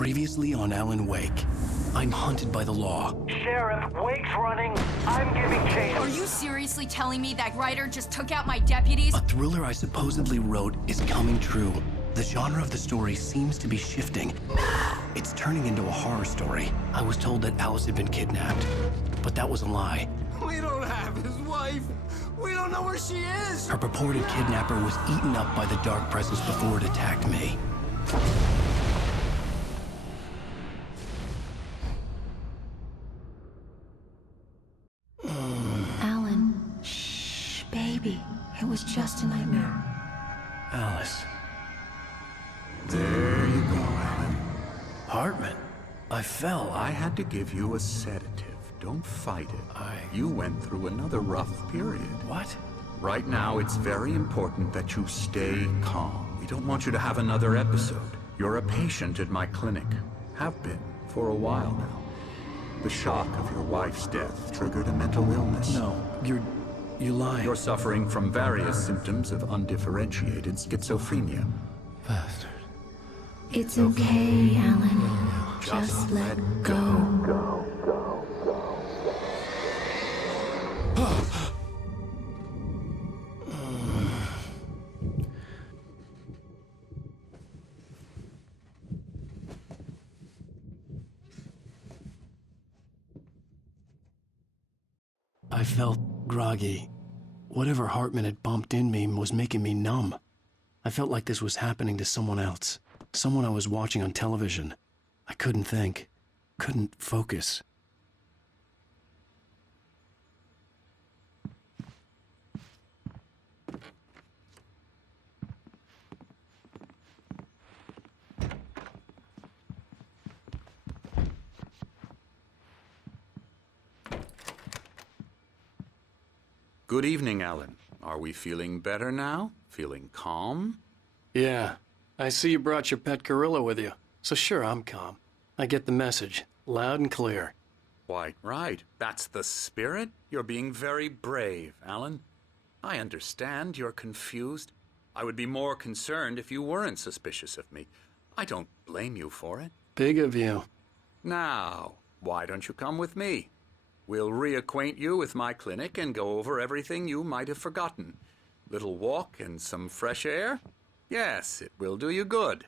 Previously on Alan Wake. I'm hunted by the law. Sheriff, Wake's running. I'm giving chase. Are you seriously telling me that writer just took out my deputies? A thriller I supposedly wrote is coming true. The genre of the story seems to be shifting. It's turning into a horror story. I was told that Alice had been kidnapped, but that was a lie. We don't have his wife. We don't know where she is. Her purported kidnapper was eaten up by the dark presence before it attacked me. Alan, shh, baby. It was just a nightmare. Alice. There you go, Alan. Hartman. I fell. I had to give you a sedative. Don't fight it. You went through another rough period. What? Right now, it's very important that you stay calm. We don't want you to have another episode. You're a patient at my clinic. Have been for a while now. The shock of your wife's death triggered a mental illness. No, you lie. You're suffering from various symptoms of undifferentiated schizophrenia. Bastard. It's okay, Alan. Just let go. I felt groggy. Whatever Hartman had bumped in me was making me numb. I felt like this was happening to someone else. Someone I was watching on television. I couldn't think. Couldn't focus. Good evening, Alan. Are we feeling better now? Feeling calm? Yeah. I see you brought your pet gorilla with you. So sure, I'm calm. I get the message. Loud and clear. Quite right. That's the spirit. You're being very brave, Alan. I understand you're confused. I would be more concerned if you weren't suspicious of me. I don't blame you for it. Big of you. Now, why don't you come with me? We'll reacquaint you with my clinic and go over everything you might have forgotten. Little walk and some fresh air? Yes, it will do you good.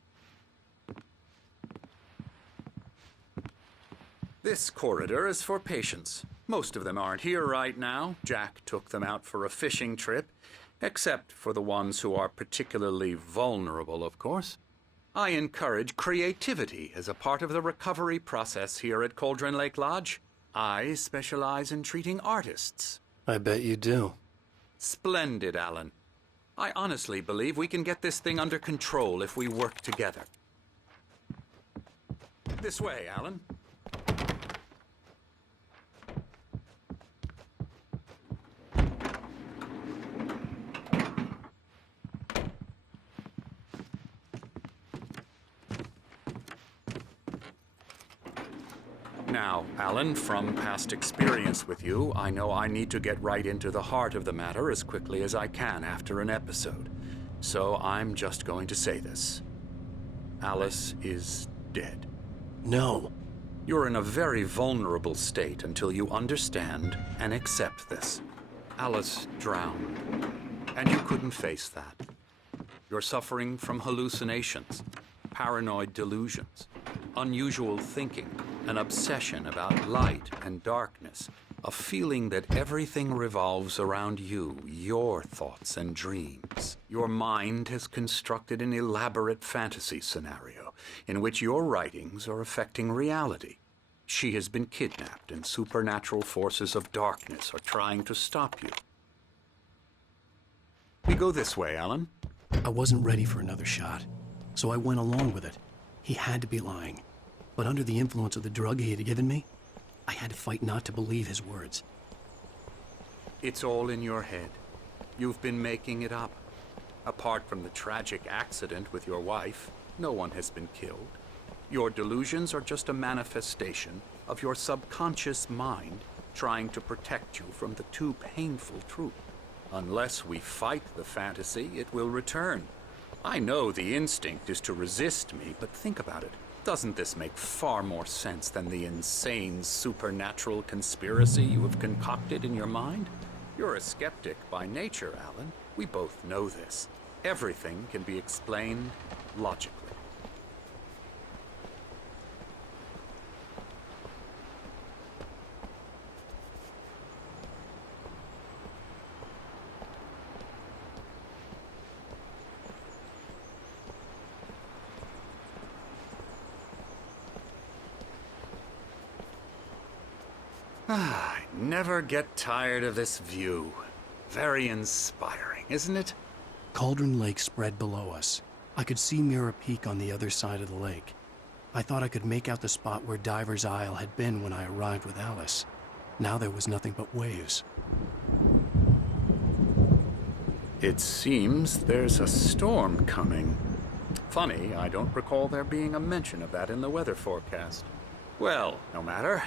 This corridor is for patients. Most of them aren't here right now. Jack took them out for a fishing trip, except for the ones who are particularly vulnerable, of course. I encourage creativity as a part of the recovery process here at Cauldron Lake Lodge. I specialize in treating artists. I bet you do. Splendid, Alan. I honestly believe we can get this thing under control if we work together. This way, Alan. Now, Alan, from past experience with you, I know I need to get right into the heart of the matter as quickly as I can after an episode. So I'm just going to say this. Alice is dead. No. You're in a very vulnerable state until you understand and accept this. Alice drowned, and you couldn't face that. You're suffering from hallucinations, paranoid delusions, unusual thinking, an obsession about light and darkness, a feeling that everything revolves around you, your thoughts and dreams. Your mind has constructed an elaborate fantasy scenario in which your writings are affecting reality. She has been kidnapped and supernatural forces of darkness are trying to stop you. We go this way, Alan. I wasn't ready for another shot, so I went along with it. He had to be lying. But under the influence of the drug he had given me, I had to fight not to believe his words. It's all in your head. You've been making it up. Apart from the tragic accident with your wife, no one has been killed. Your delusions are just a manifestation of your subconscious mind trying to protect you from the too painful truth. Unless we fight the fantasy, it will return. I know the instinct is to resist me, but think about it. Doesn't this make far more sense than the insane supernatural conspiracy you have concocted in your mind? You're a skeptic by nature, Alan. We both know this. Everything can be explained logically. I never get tired of this view. Very inspiring, isn't it? Cauldron Lake spread below us. I could see Mirror Peak on the other side of the lake. I thought I could make out the spot where Diver's Isle had been when I arrived with Alice. Now there was nothing but waves. It seems there's a storm coming. Funny, I don't recall there being a mention of that in the weather forecast. Well, no matter.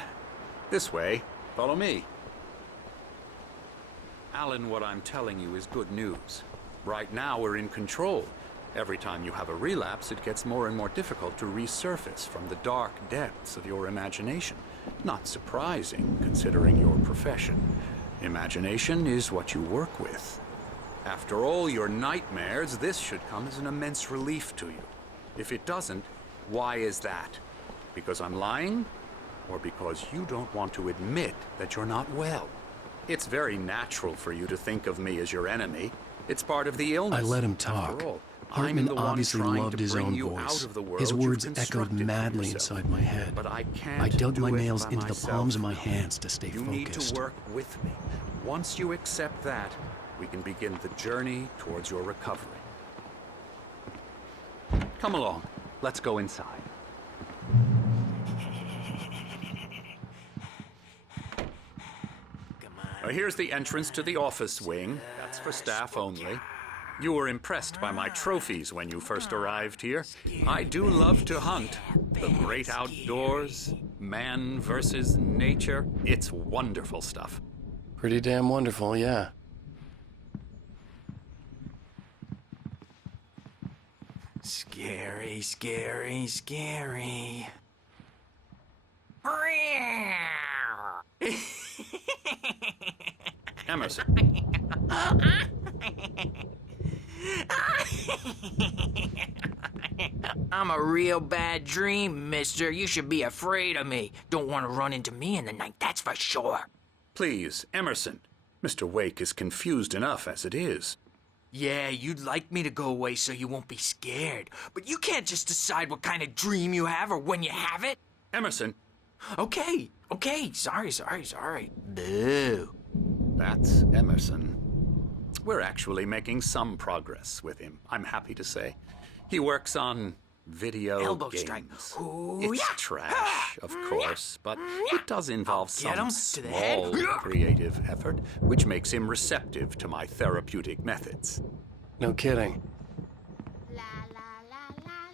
This way. Follow me. Alan, what I'm telling you is good news. Right now, we're in control. Every time you have a relapse, it gets more and more difficult to resurface from the dark depths of your imagination. Not surprising, considering your profession. Imagination is what you work with. After all your nightmares, this should come as an immense relief to you. If it doesn't, why is that? Because I'm lying? Or because you don't want to admit that you're not well? It's very natural for you to think of me as your enemy. It's part of the illness. I let him talk. After all, Hartman I'm the one obviously trying loved to his bring own you voice. out of the world His you've words echoed constructed for madly yourself. inside my head. But I can't I dug do my it nails by into the myself. palms of my hands to stay You focused. need to work with me. Once you accept that, we can begin the journey towards your recovery. Come along. Let's go inside. Now, here's the entrance to the office wing. That's for staff only. You were impressed by my trophies when you first arrived here. I do love to hunt. The great outdoors, man versus nature. It's wonderful stuff. Pretty damn wonderful, yeah. Scary, scary, scary. Emerson. I'm a real bad dream, mister. You should be afraid of me. Don't want to run into me in the night, that's for sure. Please, Emerson. Mr. Wake is confused enough as it is. Yeah, you'd like me to go away so you won't be scared. But you can't just decide what kind of dream you have or when you have it. Emerson. Okay, sorry. Boo. That's Emerson. We're actually making some progress with him, I'm happy to say. He works on video Elbow games. strike. Ooh, It's yeah. trash, of course, but it does involve Get some him to the head. small creative effort, which makes him receptive to my therapeutic methods. No kidding. La la la la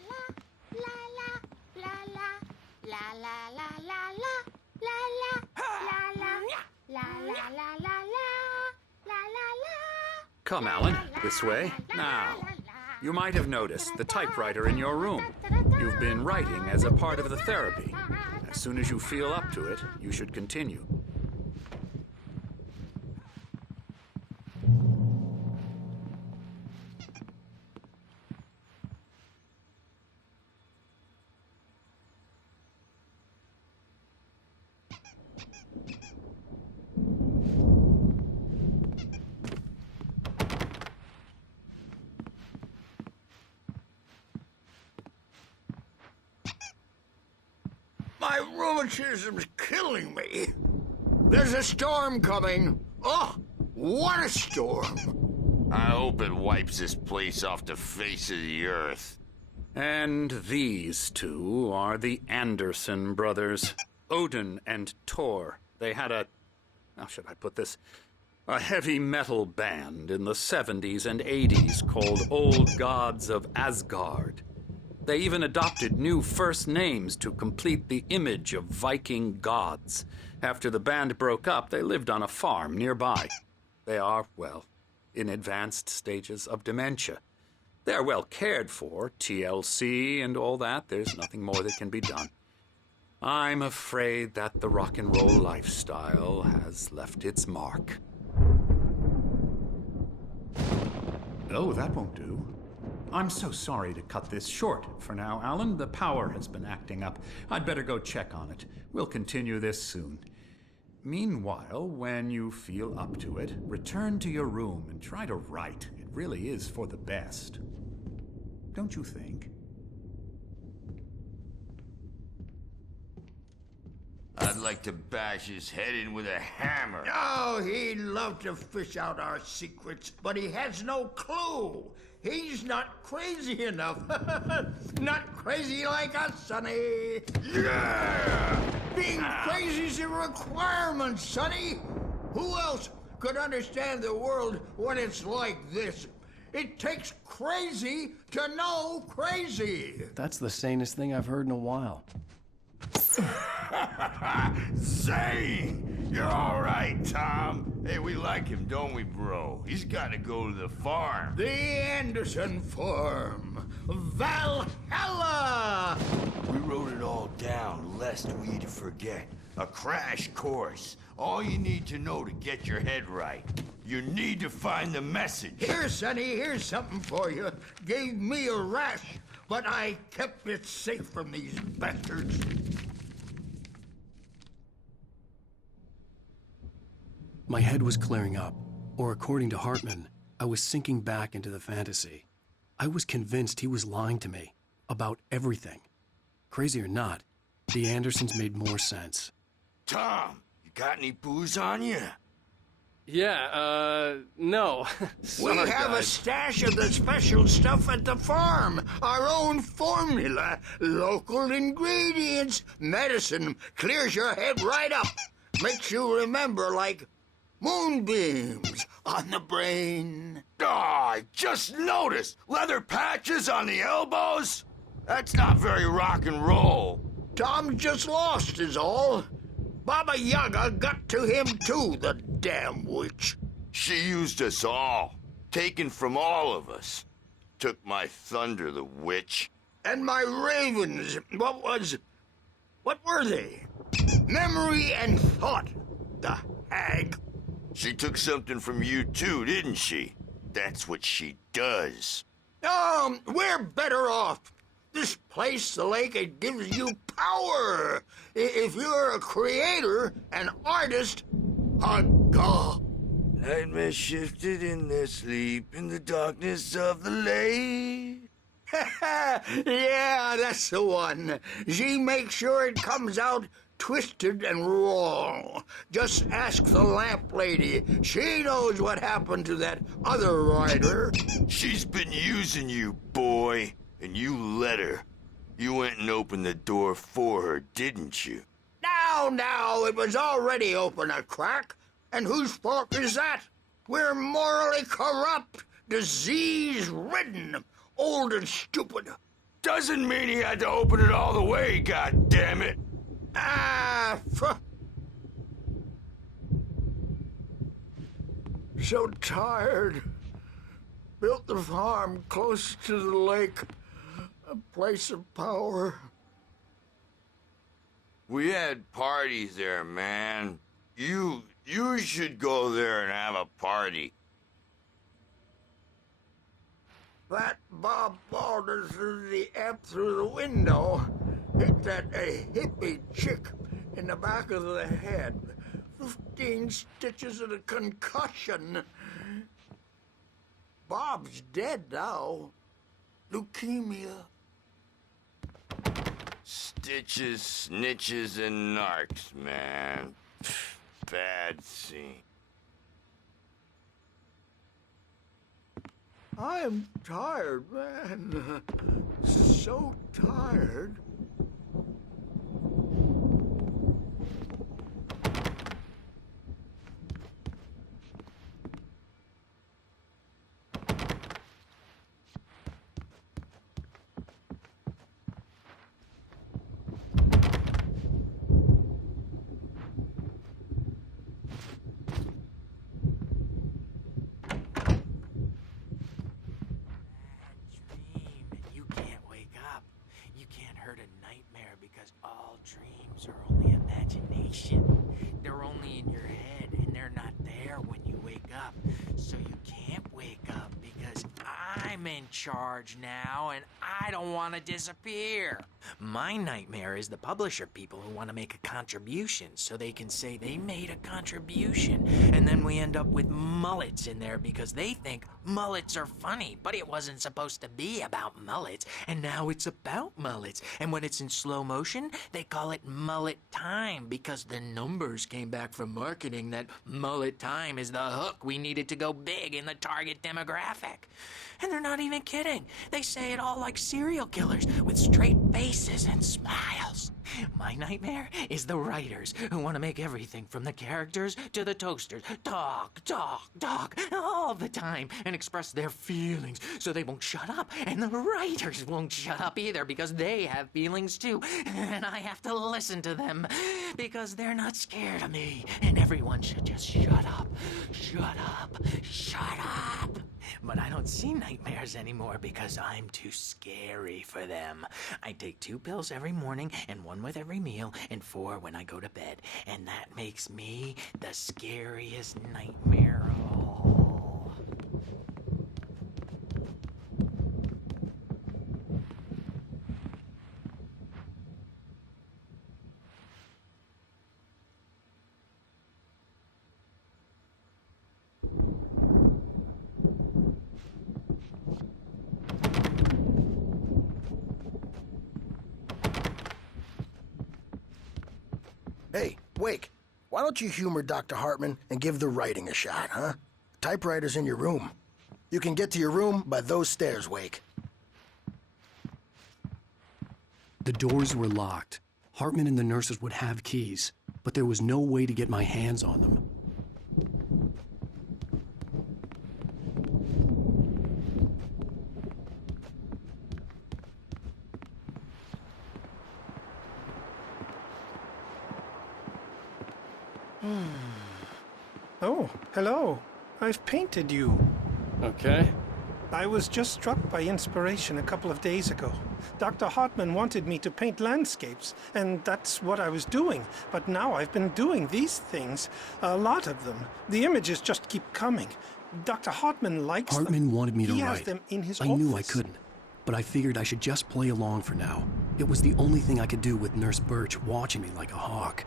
la la la la la la la la la la la la. Come, Alan, this way. Now, you might have noticed the typewriter in your room. You've been writing as a part of the therapy. As soon as you feel up to it, you should continue. My rheumatism's killing me. There's a storm coming. Oh, what a storm. I hope it wipes this place off the face of the earth. And these two are the Anderson brothers, Odin and Thor. They had how should I put this? A heavy metal band in the 70s and 80s called Old Gods of Asgard. They even adopted new first names to complete the image of Viking gods. After the band broke up, they lived on a farm nearby. They are, well, in advanced stages of dementia. They're well cared for, TLC and all that. There's nothing more that can be done. I'm afraid that the rock and roll lifestyle has left its mark. Oh, that won't do. I'm so sorry to cut this short for now, Alan. The power has been acting up. I'd better go check on it. We'll continue this soon. Meanwhile, when you feel up to it, return to your room and try to write. It really is for the best. Don't you think? I'd like to bash his head in with a hammer. Oh, he'd love to fish out our secrets, but he has no clue. He's not crazy enough. Not crazy like us, Sonny. Yeah! Being crazy's a requirement, Sonny. Who else could understand the world when it's like this? It takes crazy to know crazy. That's the sanest thing I've heard in a while. Zane! You're all right, Tom. Hey, we like him, don't we, bro? He's got to go to the farm. The Anderson Farm. Valhalla! We wrote it all down, lest we'd forget. A crash course. All you need to know to get your head right. You need to find the message. Here, Sonny, here's something for you. Gave me a rash, but I kept it safe from these bastards. My head was clearing up, or according to Hartman, I was sinking back into the fantasy. I was convinced he was lying to me about everything. Crazy or not, the Andersons made more sense. Tom, you got any booze on you? Yeah, no. We have a stash of the special stuff at the farm. Our own formula. Local ingredients. Medicine clears your head right up. Makes you remember like moonbeams on the brain. Oh, I just noticed. Leather patches on the elbows? That's not very rock and roll. Tom just lost is all. Baba Yaga got to him too, the damn witch. She used us all. Taken from all of us. Took my thunder, the witch. And my ravens, what were they? Memory and thought, the hag. She took something from you too, didn't she? That's what she does. We're better off. This place, the lake, it gives you power. If you're a creator, an artist, a god. Nightmare shifted in their sleep in the darkness of the lake. Yeah, that's the one. She makes sure it comes out twisted and raw. Just ask the lamp lady. She knows what happened to that other rider. She's been using you, boy. And you let her. You went and opened the door for her, didn't you? Now, it was already open a crack. And whose fault is that? We're morally corrupt, disease-ridden, old and stupid. Doesn't mean he had to open it all the way, goddammit. So tired. Built the farm close to the lake. A place of power. We had parties there, man. You should go there and have a party. That Bob Balder threw the amp through the window. Hit that hippie chick in the back of the head. 15 stitches and a concussion. Bob's dead now. Leukemia. Stitches, snitches, and narcs, man. Bad scene. I'm tired, man. So tired. dreams are only imagination. They're only in your head, and they're not there when you wake up. So you can't wake up because I'm in charge now, and I don't want to disappear. My nightmare is the publisher people who want to make a contribution so they can say they made a contribution, and then we end up with mullets in there because they think mullets are funny, but it wasn't supposed to be about mullets, and now it's about mullets. And when it's in slow motion, they call it mullet time because the numbers came back from marketing that mullet time is the hook we needed to go big in the target demographic. And they're not even kidding. They say it all like serial killers with straight faces and smiles. My nightmare is the writers who want to make everything from the characters to the toasters talk all the time and express their feelings so they won't shut up. And the writers won't shut up either because they have feelings too. And I have to listen to them because they're not scared of me. And everyone should just shut up. Shut up. Shut up. But I don't see nightmares anymore because I'm too scary for them. I take 2 pills every morning and 1 with every meal and 4 when I go to bed. And that makes me the scariest nightmare of all. Hey, Wake, why don't you humor Dr. Hartman and give the writing a shot, huh? Typewriter's in your room. You can get to your room by those stairs, Wake. The doors were locked. Hartman and the nurses would have keys, but there was no way to get my hands on them. Oh, hello. I've painted you. Okay. I was just struck by inspiration a couple of days ago. Dr. Hartman wanted me to paint landscapes, and that's what I was doing. But now I've been doing these things, a lot of them. The images just keep coming. Dr. Hartman likes them. Hartman wanted me to He write. has them in his I office. knew I couldn't, but I figured I should just play along for now. It was the only thing I could do with Nurse Birch watching me like a hawk.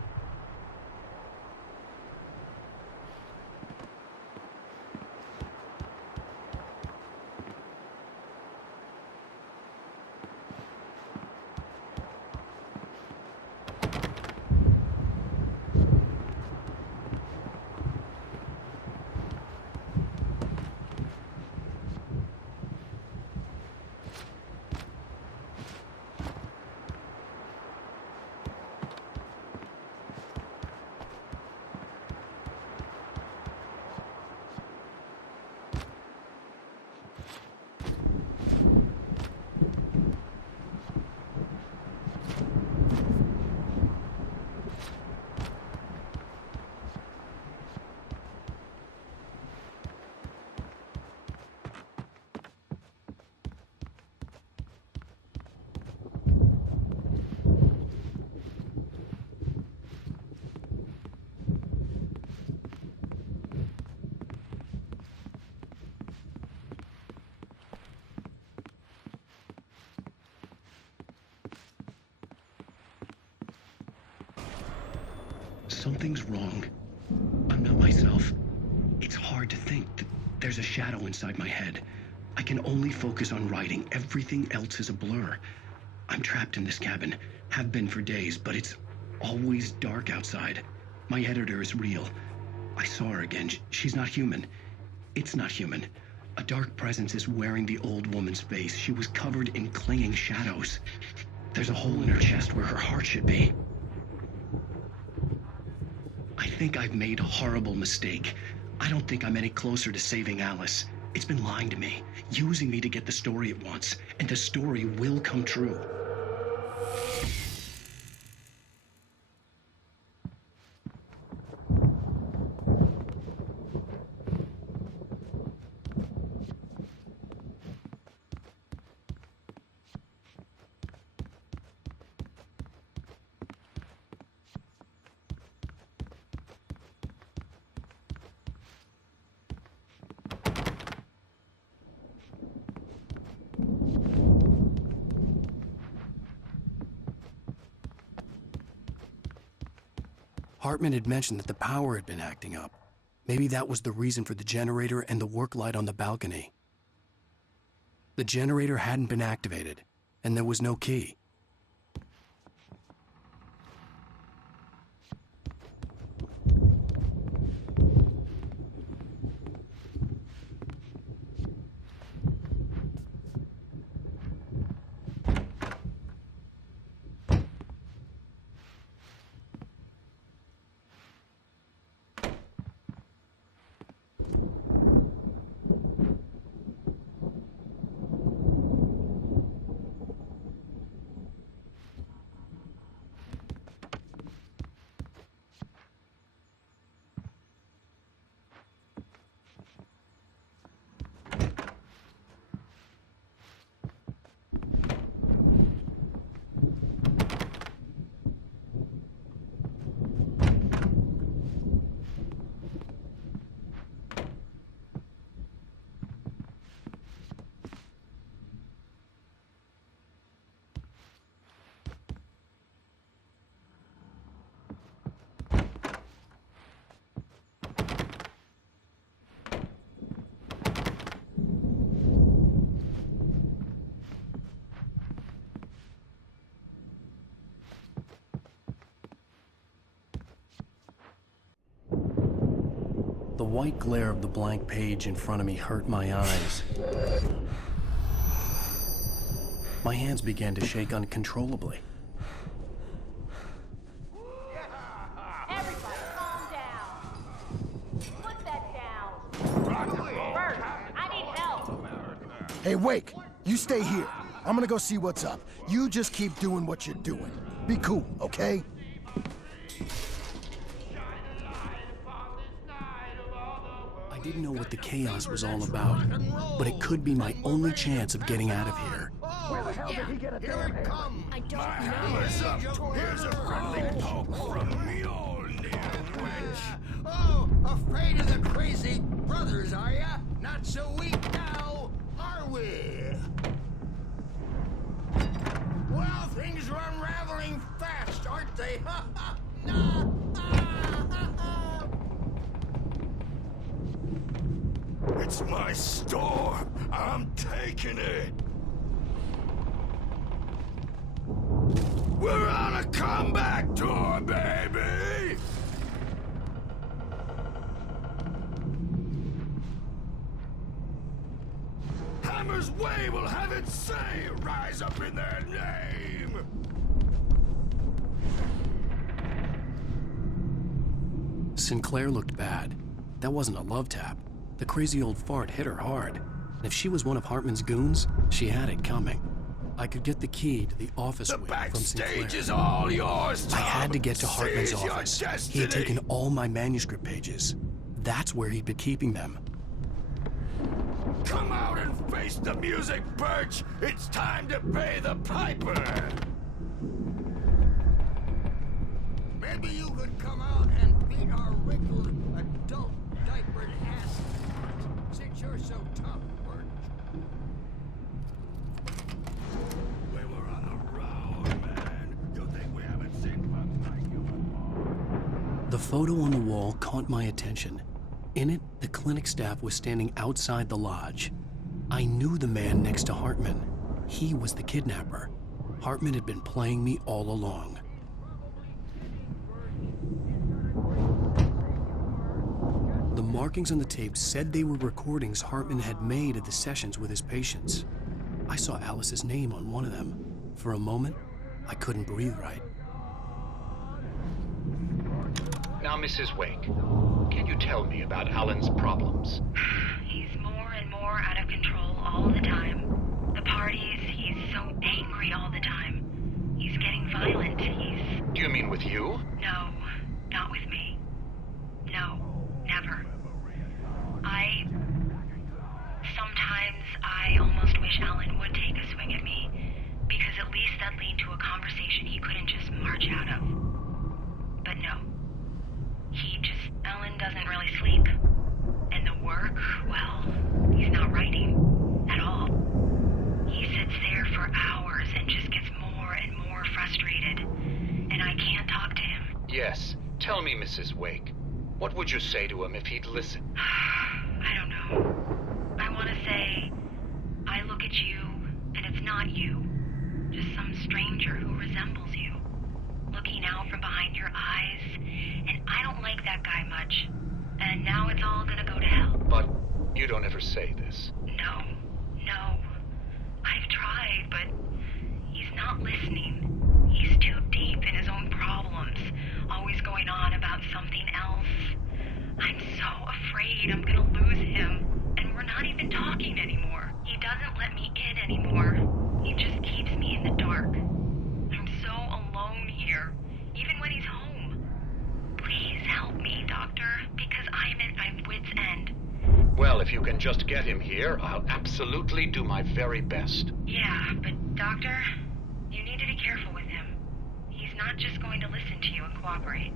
Something's wrong. I'm not myself. It's hard to think that there's a shadow inside my head. I can only focus on writing. Everything else is a blur. I'm trapped in this cabin. Have been for days, but it's always dark outside. My editor is real. I saw her again. She's not human. It's not human. A dark presence is wearing the old woman's face. She was covered in clinging shadows. There's a hole in her chest where her heart should be. I think I've made a horrible mistake. I don't think I'm any closer to saving Alice. It's been lying to me, using me to get the story it wants, and the story will come true. Hartman had mentioned that the power had been acting up. Maybe that was the reason for the generator and the work light on the balcony. The generator hadn't been activated, and there was no key. The white glare of the blank page in front of me hurt my eyes. My hands began to shake uncontrollably. Everybody calm down. Put that down. Bert, I need help. Hey, Wake, you stay here. I'm gonna go see what's up. You just keep doing what you're doing. Be cool, okay? I didn't know what the chaos was all about, but it could be my only chance of getting out of here. Where the hell did he get a damn hand? I don't know. Hammer's up. Here's a friendly poke from Mjolnir, witch. Oh, afraid of the crazy brothers, are ya? Not so weak now, are we? Well, things are unraveling fast, aren't they? It's my storm. I'm taking it. We're on a comeback tour, baby! Hammer's Way will have its say rise up in their name! Sinclair looked bad. That wasn't a love tap. The crazy old fart hit her hard. And if she was one of Hartman's goons, she had it coming. I could get the key to the office wing from Sinclair. The backstage is all yours, Tom. I had to get to Hartman's Seize your office. He destiny. had taken all my manuscript pages. That's where he'd been keeping them. Come out and face the music, Birch! It's time to pay the piper! Maybe you could come out and beat our wrinkled adult diapered ass since you're so tough, Bert. We were on the road, man. You think we haven't seen bugs like you before? The photo on the wall caught my attention. In it, the clinic staff was standing outside the lodge. I knew the man next to Hartman. He was the kidnapper. Hartman had been playing me all along. The markings on the tape said they were recordings Hartman had made of the sessions with his patients. I saw Alice's name on one of them. For a moment, I couldn't breathe right. Now, Mrs. Wake, can you tell me about Alan's problems? He's more and more out of control all the time. The parties, he's so angry all the time. He's getting violent. Do you mean with you? No, not with me. No, never. Sometimes I almost wish Alan would take a swing at me, because at least that'd lead to a conversation he couldn't just march out of. But no. Alan doesn't really sleep. And the work, well, he's not writing at all. He sits there for hours and just gets more and more frustrated. And I can't talk to him. Yes, Mrs. Wake. What would you say to him if he'd listen? I don't know. I want to say, I look at you, and it's not you. Just some stranger who resembles you. Looking out from behind your eyes, and I don't like that guy much. And now it's all gonna go to hell. But you don't ever say this. No. I've tried, but he's not listening. He's too deep in his own problems, always going on about something else. I'm so afraid I'm gonna lose him, and we're not even talking anymore. He doesn't let me in anymore. He just keeps me in the dark. I'm so alone here, even when he's home. Please help me, Doctor, because I'm at my wit's end. Well, if you can just get him here, I'll absolutely do my very best. Yeah, but Doctor, you need to be careful with him. He's not just going to listen to you and cooperate.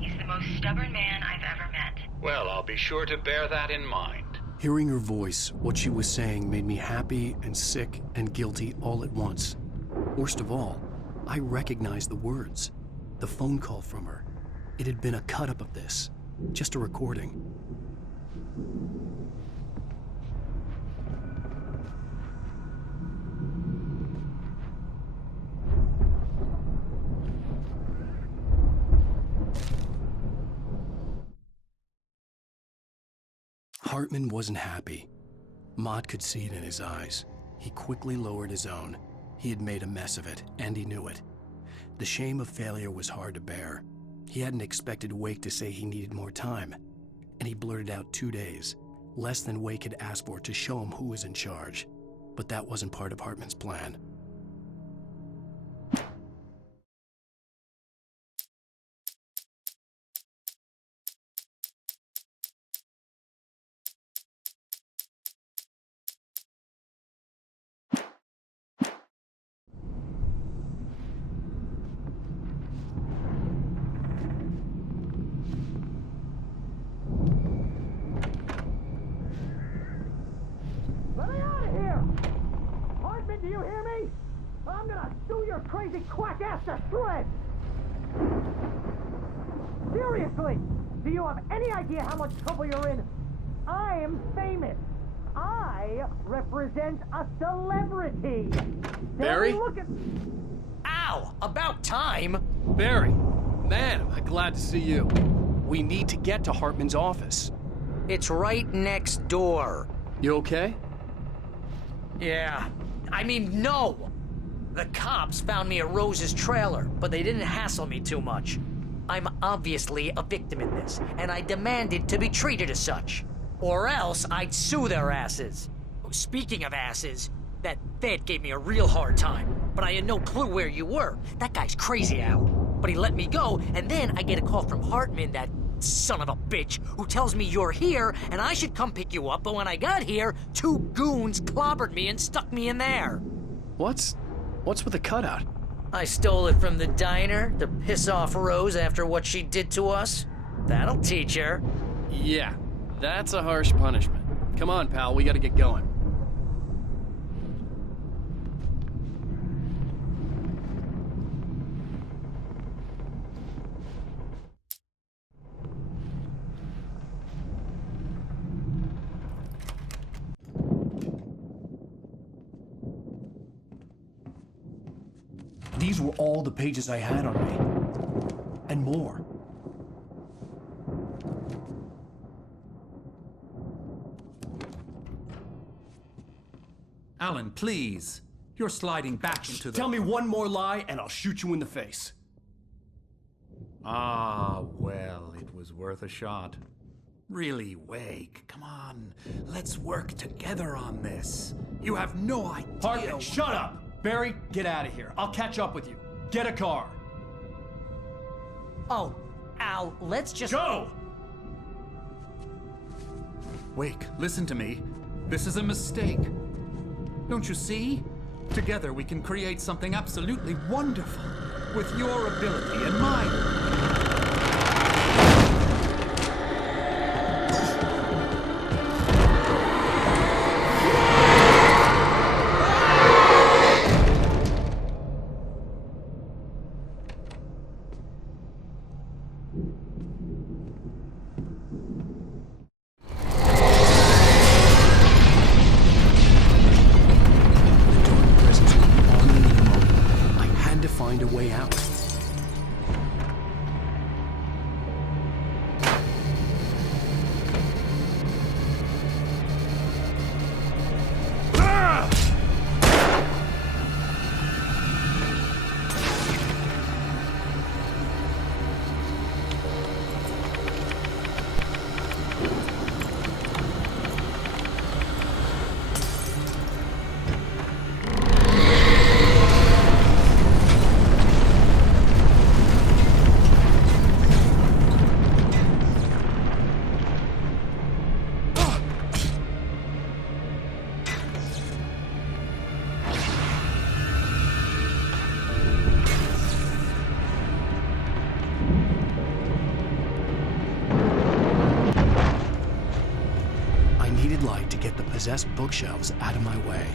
He's the most stubborn man I've ever met. Well, I'll be sure to bear that in mind. Hearing her voice, what she was saying made me happy and sick and guilty all at once. Worst of all, I recognized the words. The phone call from her. It had been a cut-up of this. Just a recording. Hartman wasn't happy. Mott could see it in his eyes. He quickly lowered his own. He had made a mess of it, and he knew it. The shame of failure was hard to bear. He hadn't expected Wake to say he needed more time, and he blurted out 2 days, less than Wake had asked for to show him who was in charge. But that wasn't part of Hartman's plan. Let me out of here! Hartman, do you hear me? I'm gonna sue your crazy quack ass to shreds! Seriously, do you have any idea how much trouble you're in? I am famous. I represent a celebrity. Barry? Look at... Ow! About time! Barry, man, am I glad to see you. We need to get to Hartman's office. It's right next door. You okay? Yeah. I mean, no! The cops found me at Rose's trailer, but they didn't hassle me too much. I'm obviously a victim in this, and I demanded to be treated as such. Or else I'd sue their asses. Speaking of asses, that Fed gave me a real hard time, but I had no clue where you were. That guy's crazy, Al. But he let me go, and then I get a call from Hartman, that son of a bitch, who tells me you're here and I should come pick you up, but when I got here, 2 goons clobbered me and stuck me in there. What's with the cutout? I stole it from the diner to piss off Rose after what she did to us. That'll teach her. Yeah, that's a harsh punishment. Come on, pal, we gotta get going. These were all the pages I had on me. And more. Alan, please. You're sliding back into the... Tell me one more lie and I'll shoot you in the face. Ah, well, it was worth a shot. Really, Wake, come on. Let's work together on this. You have no idea... Hartman, shut up! Barry, get out of here. I'll catch up with you. Get a car. Oh, Al, let's just... Go! Wake, listen to me. This is a mistake. Don't you see? Together we can create something absolutely wonderful. With your ability and mine. possessed bookshelves out of my way.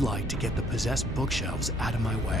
Light to get the possessed bookshelves out of my way.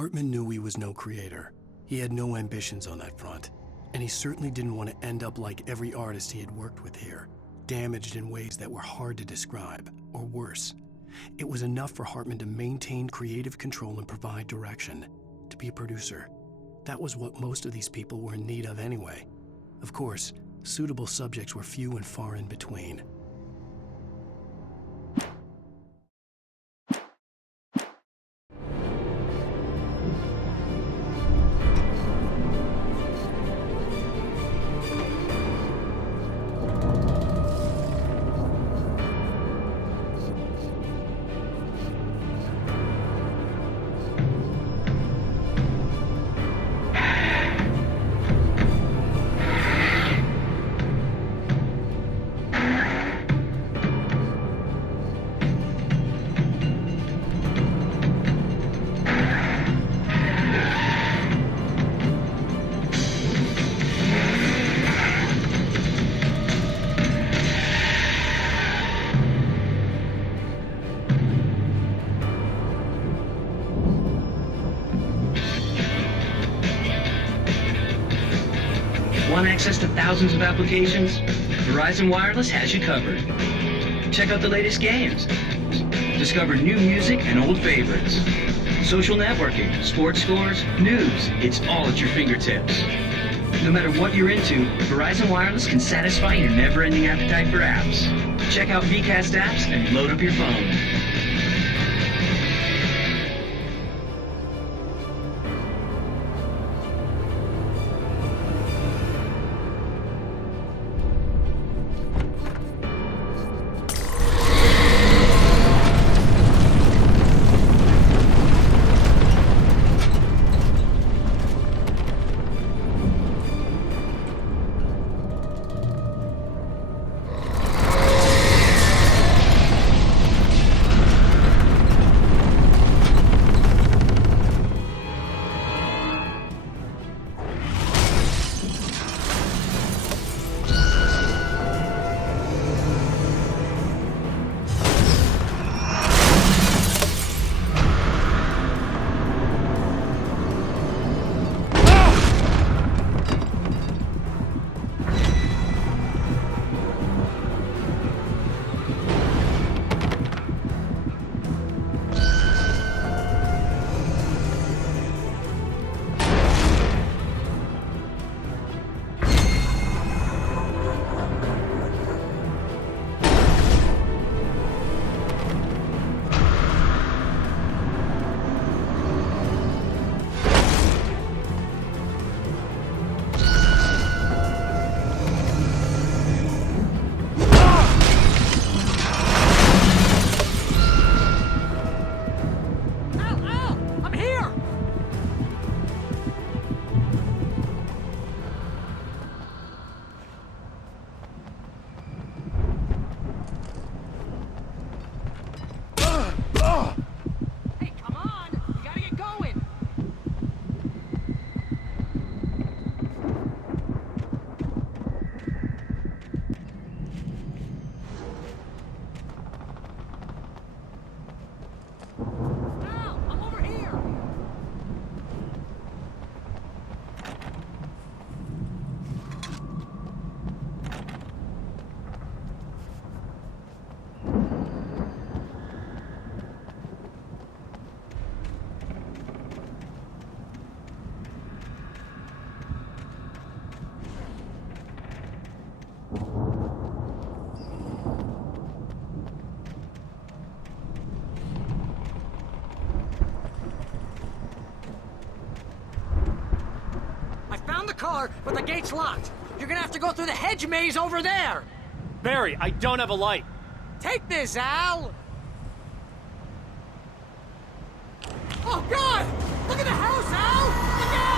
Hartman knew he was no creator. He had no ambitions on that front. And he certainly didn't want to end up like every artist he had worked with here, damaged in ways that were hard to describe, or worse. It was enough for Hartman to maintain creative control and provide direction, to be a producer. That was what most of these people were in need of anyway. Of course, suitable subjects were few and far in between. Want access to thousands of applications? Verizon Wireless has you covered. Check out the latest games. Discover new music and old favorites. social networking, sports scores, news, it's all at your fingertips. No matter what you're into, Verizon Wireless can satisfy your never-ending appetite for apps. Check out VCast apps and load up your phone. Car, but the gate's locked. You're gonna have to go through the hedge maze over there. Barry, I don't have a light. Take this, Al. Oh, God! Look at the house, Al! Look out!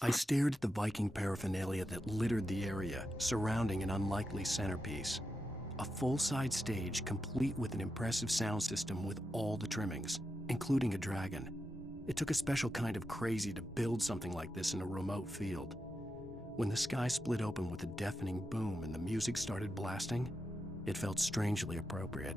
I stared at the Viking paraphernalia that littered the area, surrounding an unlikely centerpiece. A full-size stage complete with an impressive sound system with all the trimmings, including a dragon. It took a special kind of crazy to build something like this in a remote field. When the sky split open with a deafening boom and the music started blasting, it felt strangely appropriate.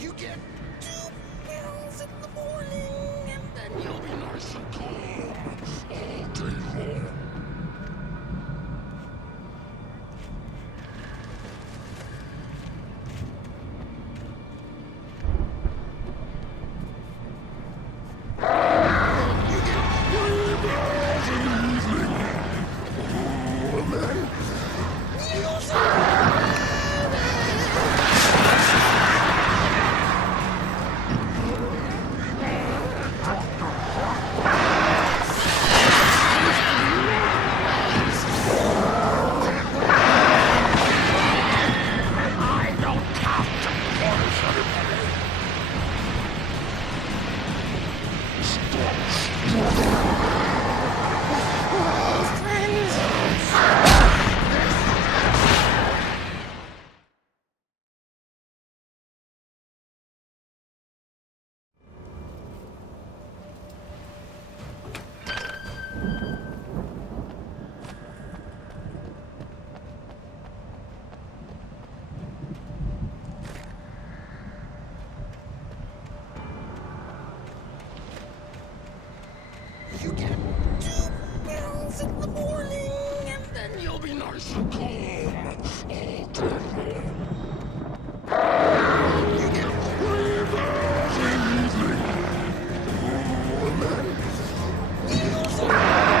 You get 2 pills in the morning, and then you'll be nice and calm all day long. You get 3 pills in the evening, and then you'll survive.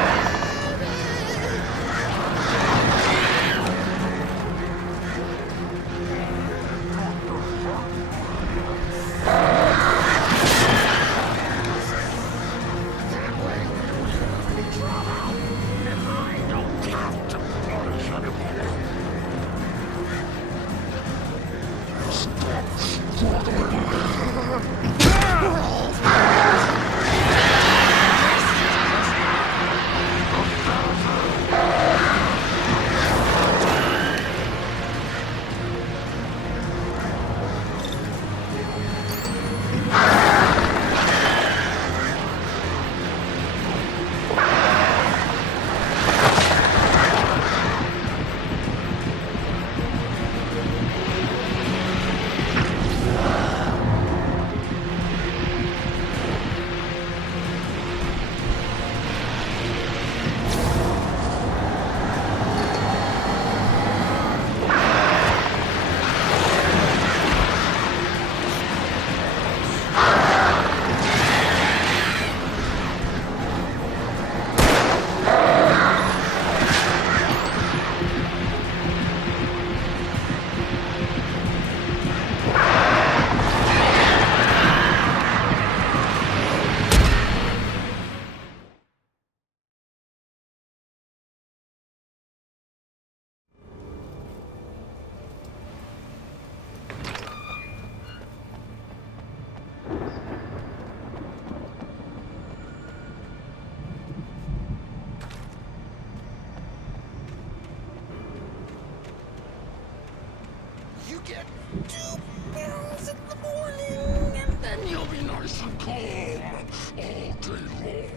You get 2 pills in the morning, and then you'll be nice and calm all day long.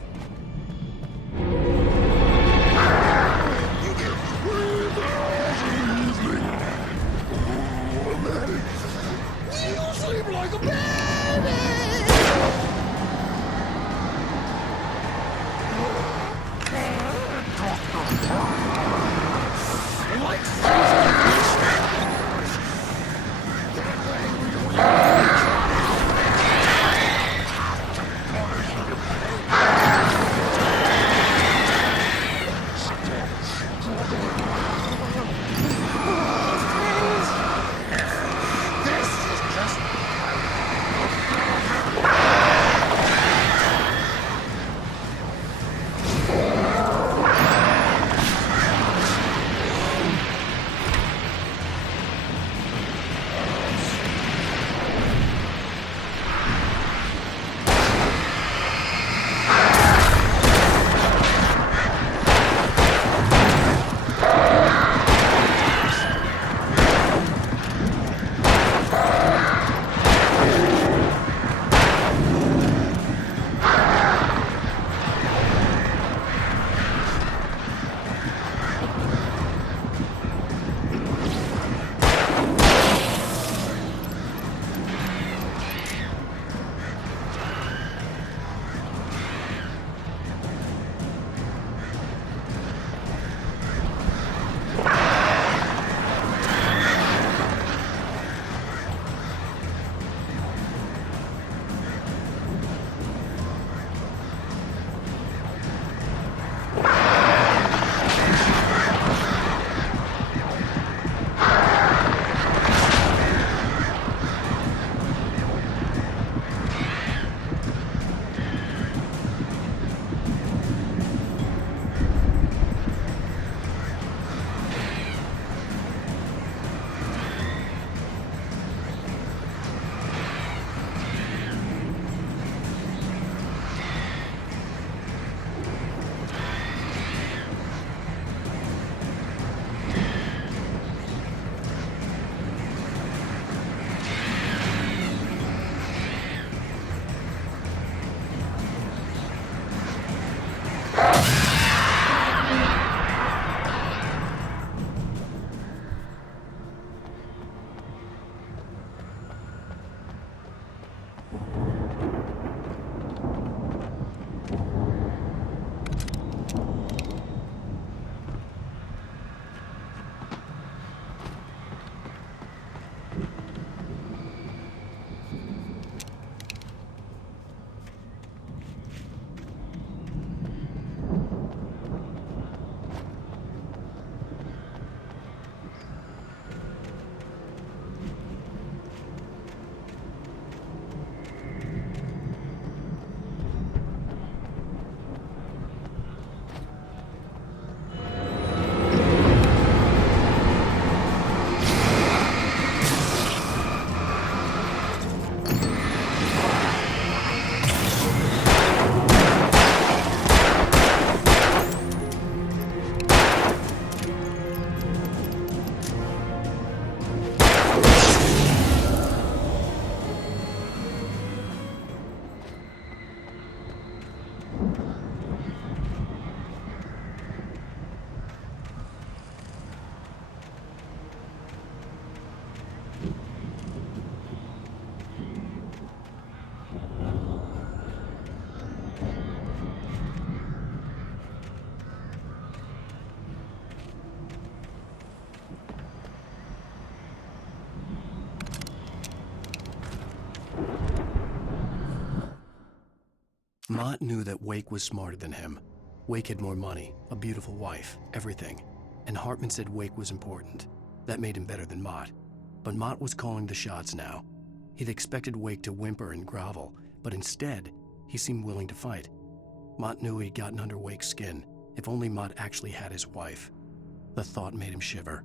You get 3 pills in the evening. And then you sleep like a baby. Mott knew that Wake was smarter than him. Wake had more money, a beautiful wife, everything. And Hartman said Wake was important. That made him better than Mott. But Mott was calling the shots now. He'd expected Wake to whimper and grovel, but instead, he seemed willing to fight. Mott knew he'd gotten under Wake's skin. If only Mott actually had his wife. The thought made him shiver.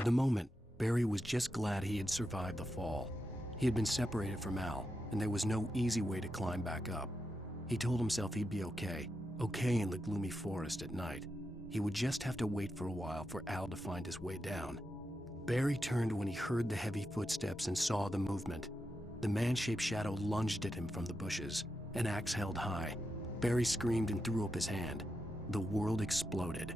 For the moment, Barry was just glad he had survived the fall. He had been separated from Al, and there was no easy way to climb back up. He told himself he'd be okay in the gloomy forest at night. He would just have to wait for a while for Al to find his way down. Barry turned when he heard the heavy footsteps and saw the movement. The man-shaped shadow lunged at him from the bushes, an axe held high. Barry screamed and threw up his hand. The world exploded.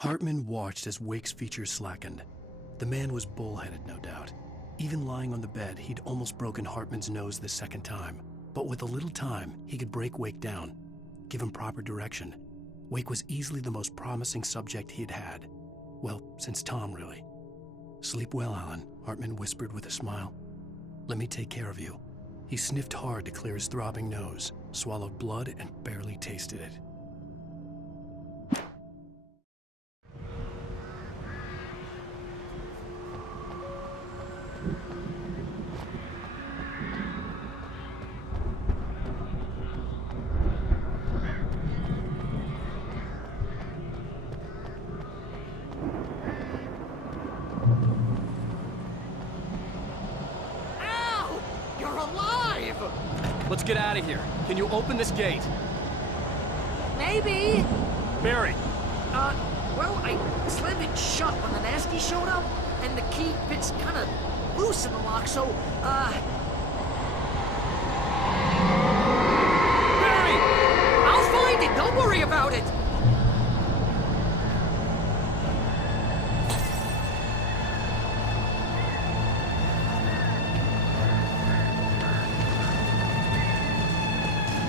Hartman watched as Wake's features slackened. The man was bullheaded, no doubt. Even lying on the bed, he'd almost broken Hartman's nose the second time. But with a little time, he could break Wake down, give him proper direction. Wake was easily the most promising subject he had had. Well, since Tom, really. "Sleep well, Alan," Hartman whispered with a smile. "Let me take care of you." He sniffed hard to clear his throbbing nose, swallowed blood, and barely tasted it. Let's get out of here. Can you open this gate? Maybe. Barry. Well, I slammed it shut when the nasty showed up, and the key fits kind of loose in the lock, so, Barry! I'll find it, don't worry about it!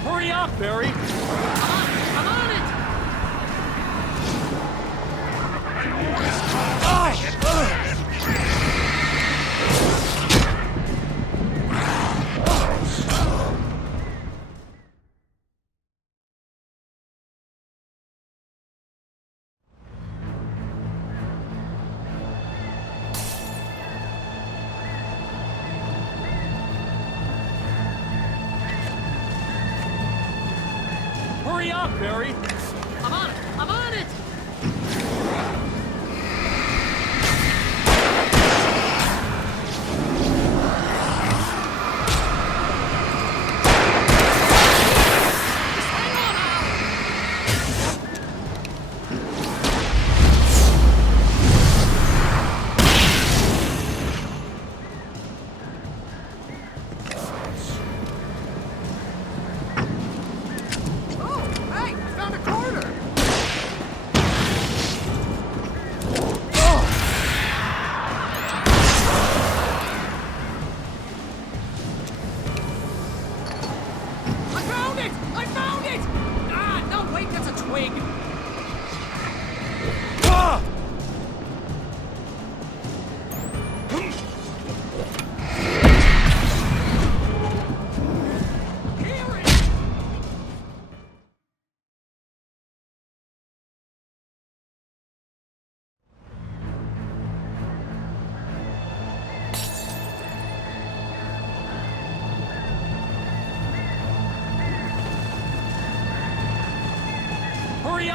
Hurry up, Barry! I'm on it! Hurry up, Barry! I'm on it! I'm on it!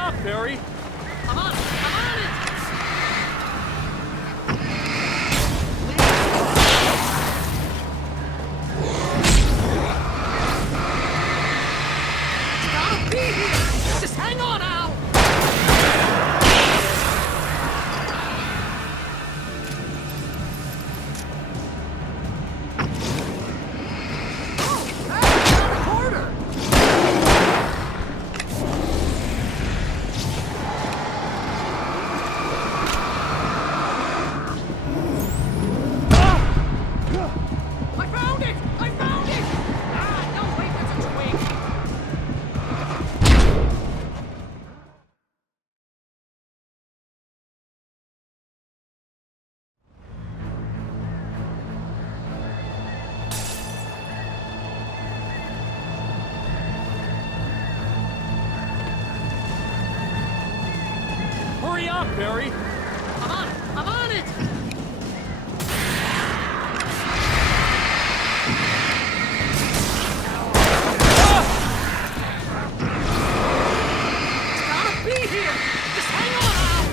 up, Barry! I'm on it! Gotta be here! Just hang on, Al! Hurry up, Barry! I'm on it! I'm on it! It's gotta be here! Just hang on, Al!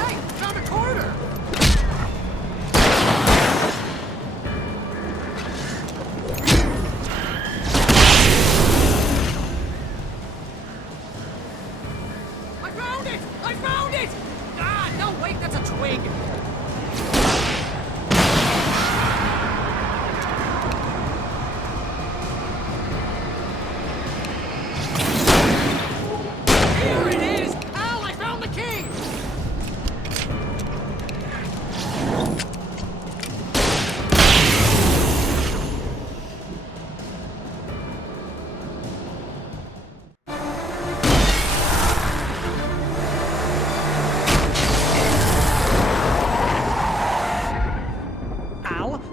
Hey! Found a corridor! I found it! Ah, no, wait, that's a twig. Here it is! Al, I found the key!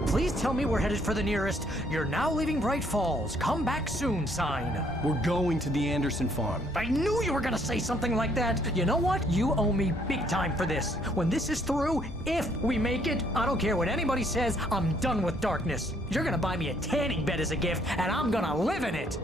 Please tell me we're headed for the nearest "You're now leaving Bright Falls. Come back soon" sign. We're going to the Anderson farm. I knew you were gonna say something like that. You know what? You owe me big time for this. When this is through, if we make it, I don't care what anybody says, I'm done with darkness. You're gonna buy me a tanning bed as a gift, and I'm gonna live in it.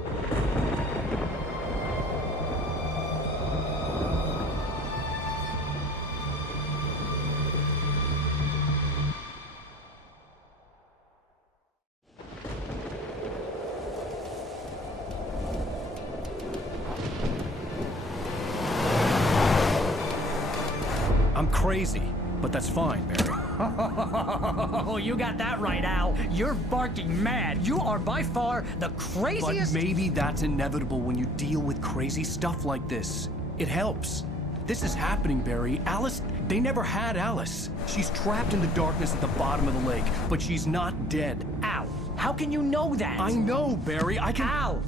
I'm crazy, but that's fine, Barry. Oh, you got that right, Al. You're barking mad. You are by far the craziest... But maybe that's inevitable when you deal with crazy stuff like this. It helps. This is happening, Barry. Alice, they never had Alice. She's trapped in the darkness at the bottom of the lake, but she's not dead. Al, how can you know that? I know, Barry. I can... Al,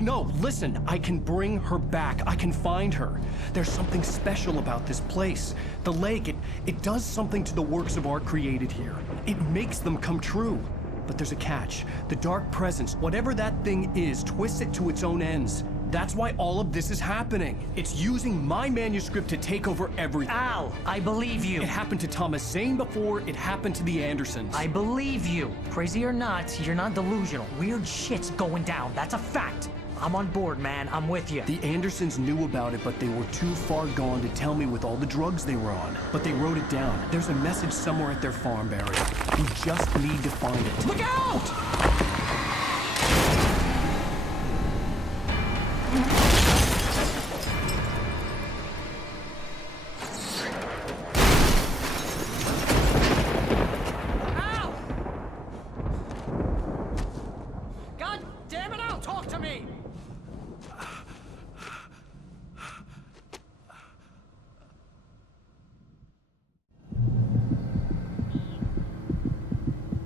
No, listen. I can bring her back. I can find her. There's something special about this place. The lake, it does something to the works of art created here. It makes them come true. But there's a catch. The dark presence, whatever that thing is, twists it to its own ends. That's why all of this is happening. It's using my manuscript to take over everything. Al, I believe you. It happened to Thomas Zane before, it happened to the Andersons. I believe you. Crazy or not, you're not delusional. Weird shit's going down. That's a fact. I'm on board, man. I'm with you. The Andersons knew about it, but they were too far gone to tell me with all the drugs they were on. But they wrote it down. There's a message somewhere at their farm, Barry. We just need to find it. Look out!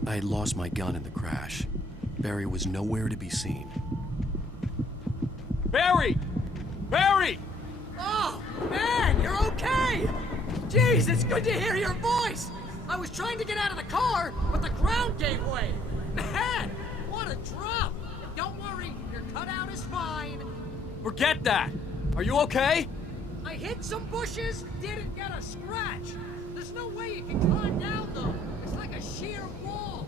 I had lost my gun in the crash. Barry was nowhere to be seen. Barry! Barry! Oh, man, you're okay! Jeez, it's good to hear your voice! I was trying to get out of the car, but the ground gave way! Man, what a drop! And don't worry, your cutout is fine. Forget that! Are you okay? I hit some bushes, didn't get a scratch. There's no way you can climb down, though. It's like a sheer wall.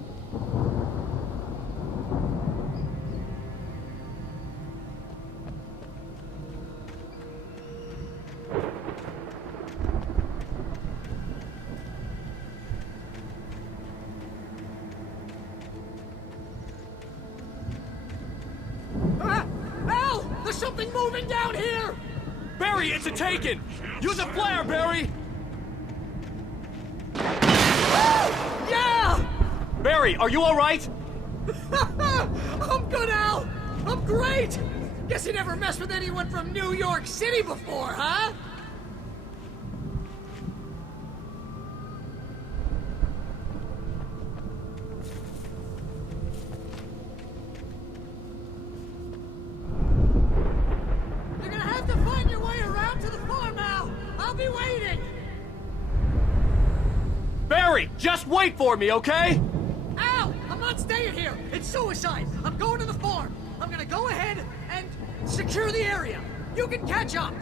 Al! There's something moving down here! Barry, it's a taken! Use a flare, Barry! Yeah! Barry, are you alright? I'm good, Al! I'm great! Guess you never messed with anyone from New York City before, huh? You're gonna have to find your way around to the farm, Al! I'll be waiting! Barry, just wait for me, okay? Al! I'm not staying here! It's suicide! I'm going to the farm! I'm gonna go ahead and secure the area! You can catch up!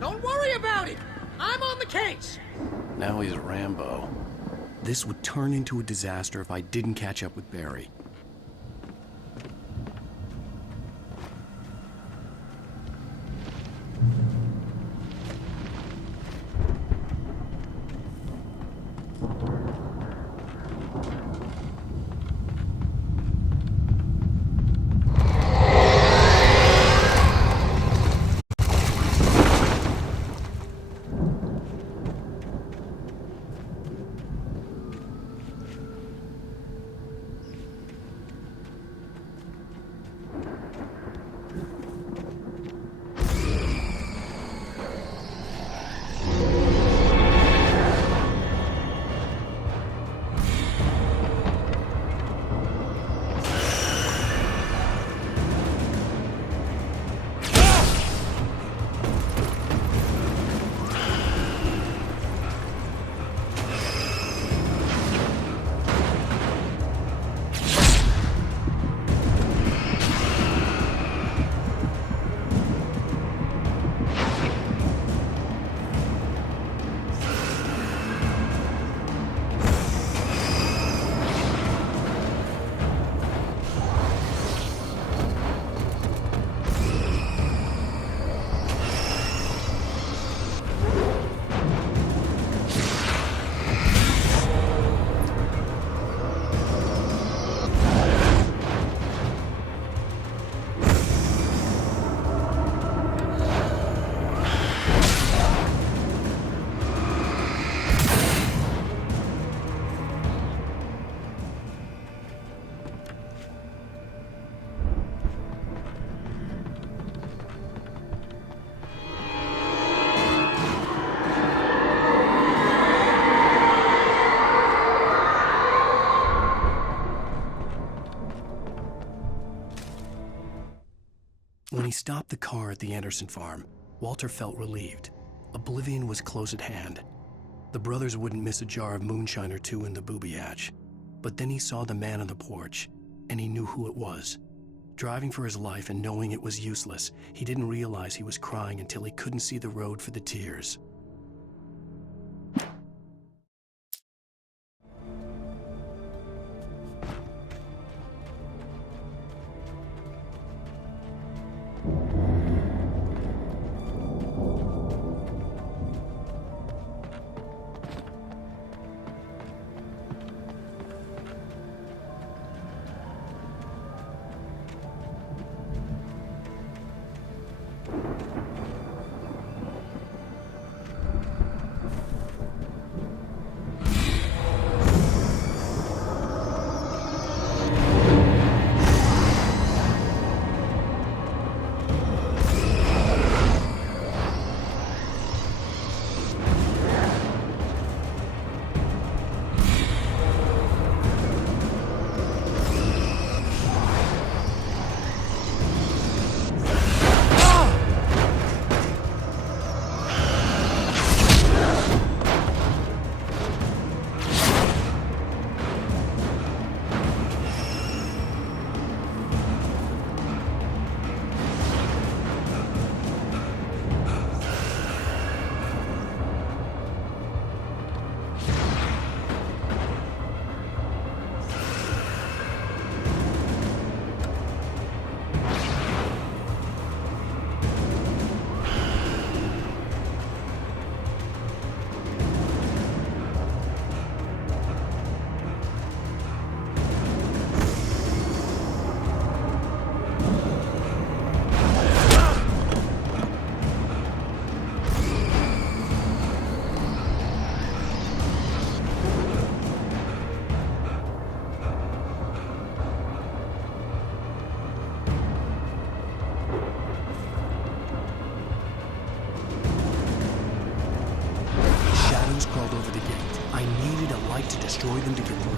Don't worry about it! I'm on the case! Now he's Rambo. This would turn into a disaster if I didn't catch up with Barry. When he stopped the car at the Anderson farm, Walter felt relieved. Oblivion was close at hand. The brothers wouldn't miss a jar of moonshine or two in the booby hatch. But then he saw the man on the porch, and he knew who it was. Driving for his life and knowing it was useless, he didn't realize he was crying until he couldn't see the road for the tears. to destroy them to get through.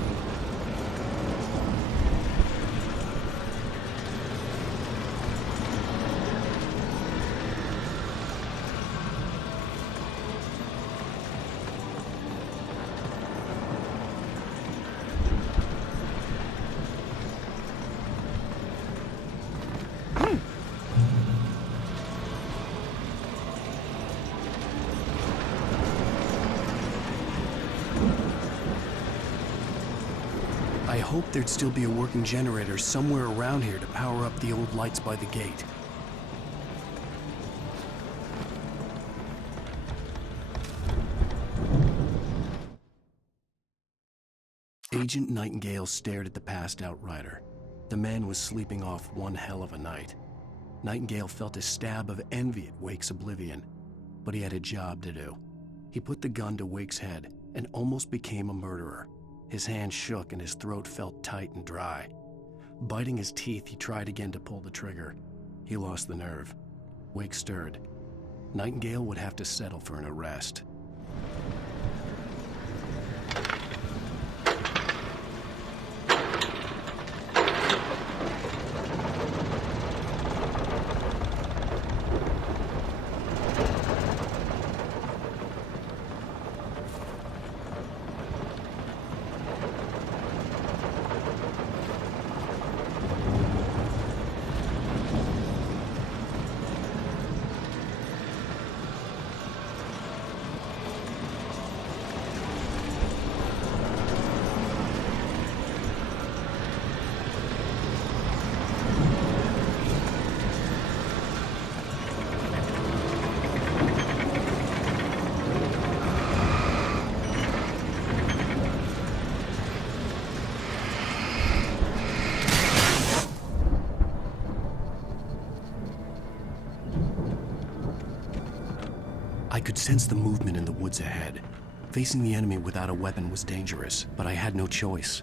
I hoped there'd still be a working generator somewhere around here to power up the old lights by the gate. Agent Nightingale stared at the passed-out rider. The man was sleeping off one hell of a night. Nightingale felt a stab of envy at Wake's oblivion, but he had a job to do. He put the gun to Wake's head and almost became a murderer. His hand shook and his throat felt tight and dry. Biting his teeth, he tried again to pull the trigger. He lost the nerve. Wake stirred. Nightingale would have to settle for an arrest. I could sense the movement in the woods ahead. Facing the enemy without a weapon was dangerous, but I had no choice.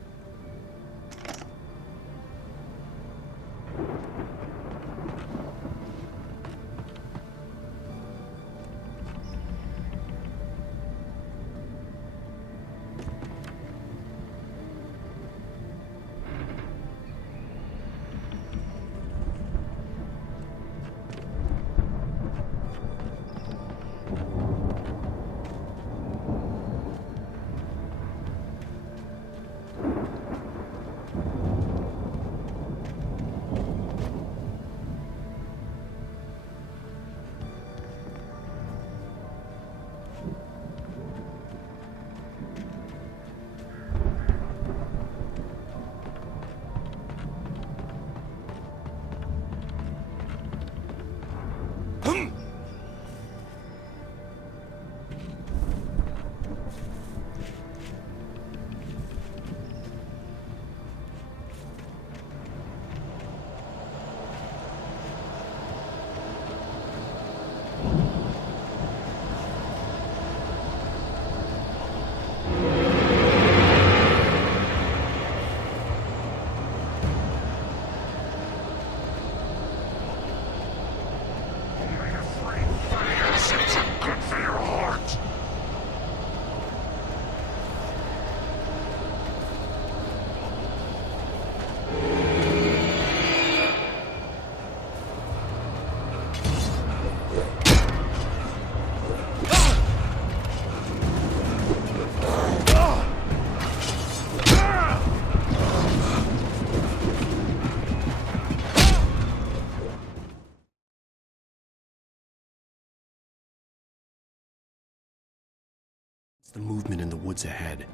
The movement in the woods ahead.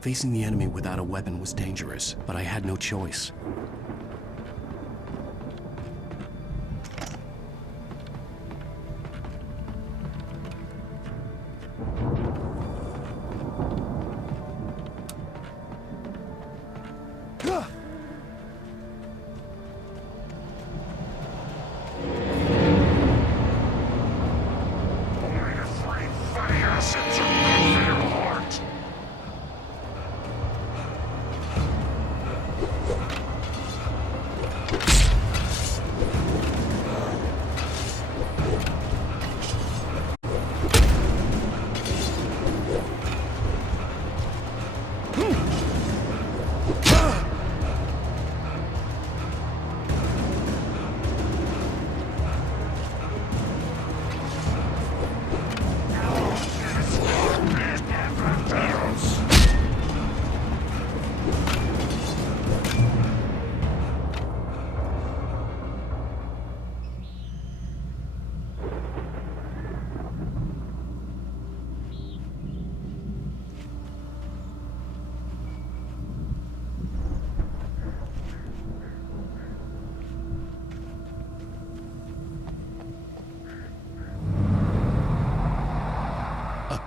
Facing the enemy without a weapon was dangerous, but I had no choice.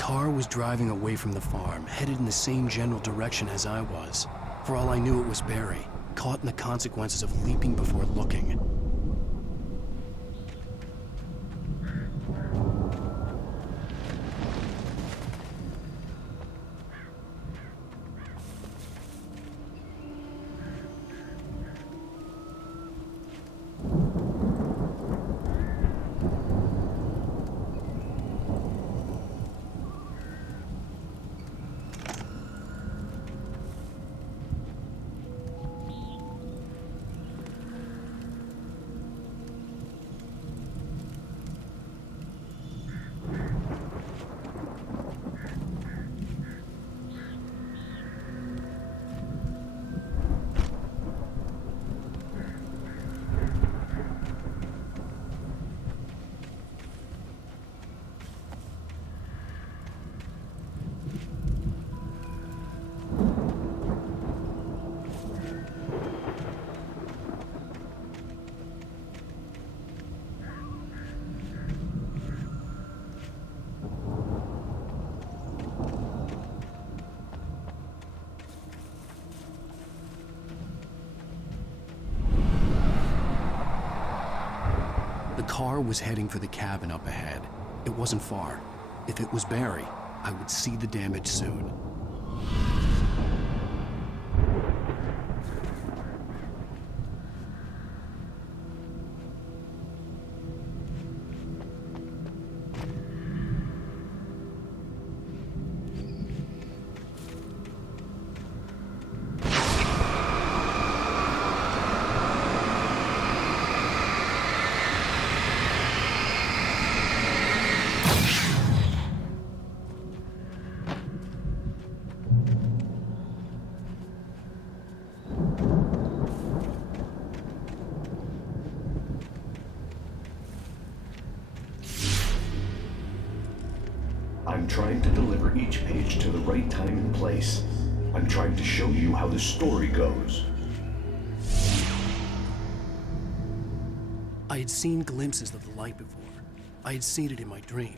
car was driving away from the farm, headed in the same general direction as I was. For all I knew, it was Barry, caught in the consequences of leaping before looking. The car was heading for the cabin up ahead. It wasn't far. If it was Barry, I would see the damage soon. I'm trying to deliver each page to the right time and place. I'm trying to show you how the story goes. I had seen glimpses of the light before. I had seen it in my dream.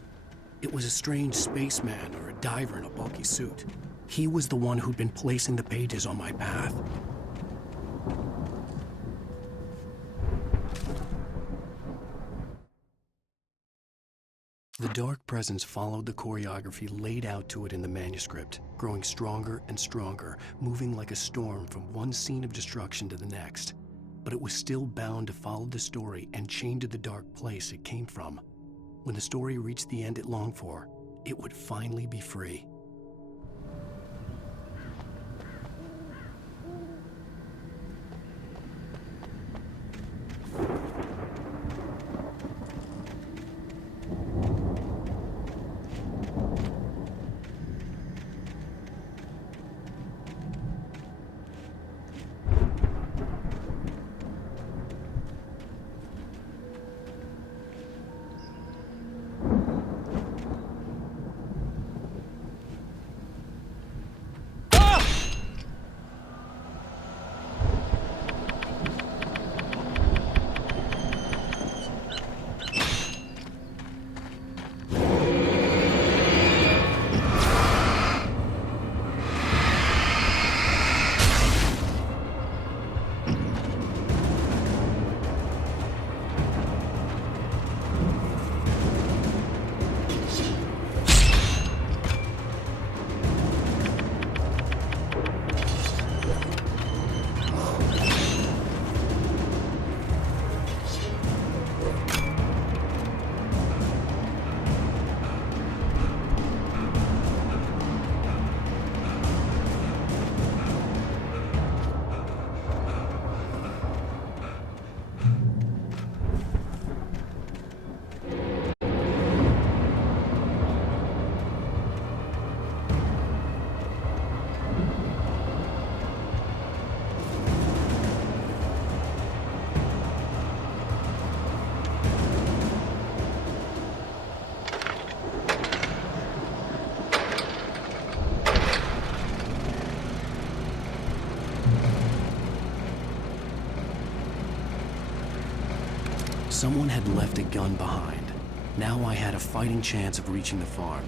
It was a strange spaceman or a diver in a bulky suit. He was the one who'd been placing the pages on my path. The dark presence followed the choreography laid out to it in the manuscript, growing stronger and stronger, moving like a storm from one scene of destruction to the next. But it was still bound to follow the story and chained to the dark place it came from. When the story reached the end it longed for, it would finally be free. Someone had left a gun behind. Now I had a fighting chance of reaching the farm.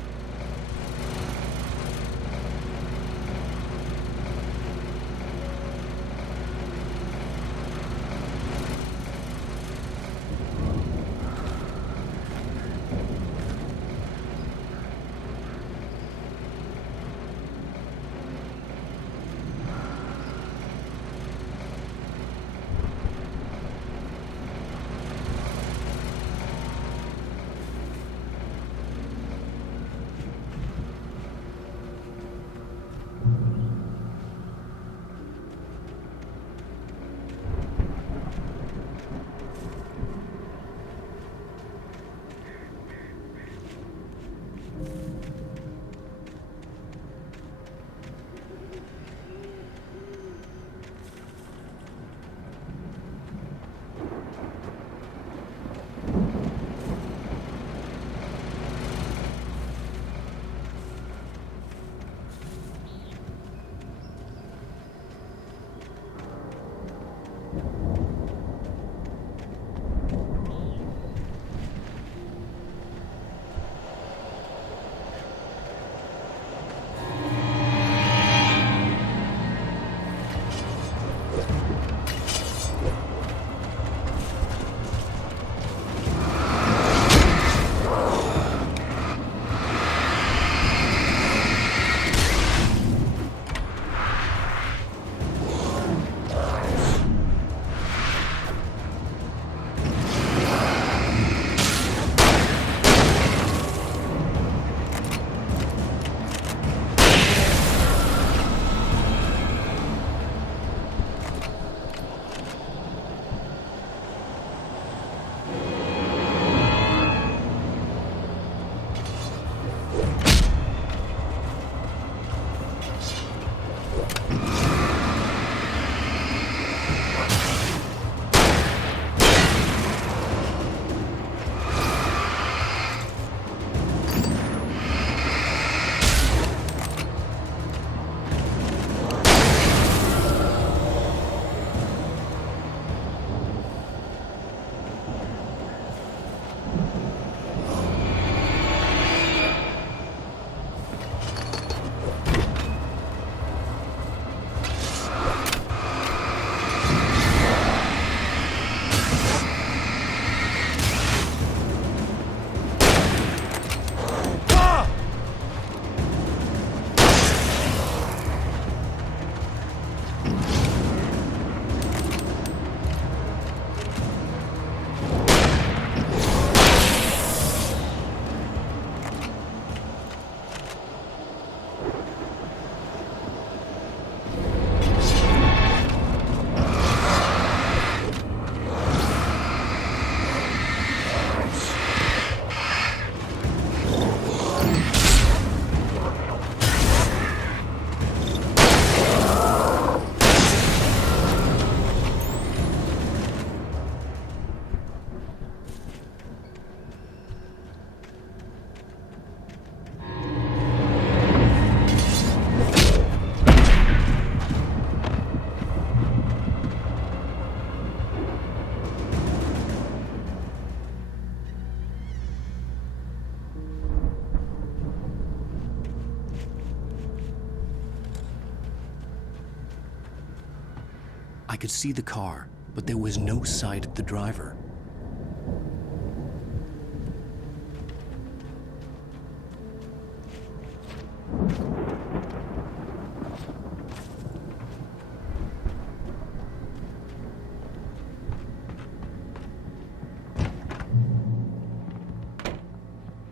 I could see the car, but there was no sight of the driver.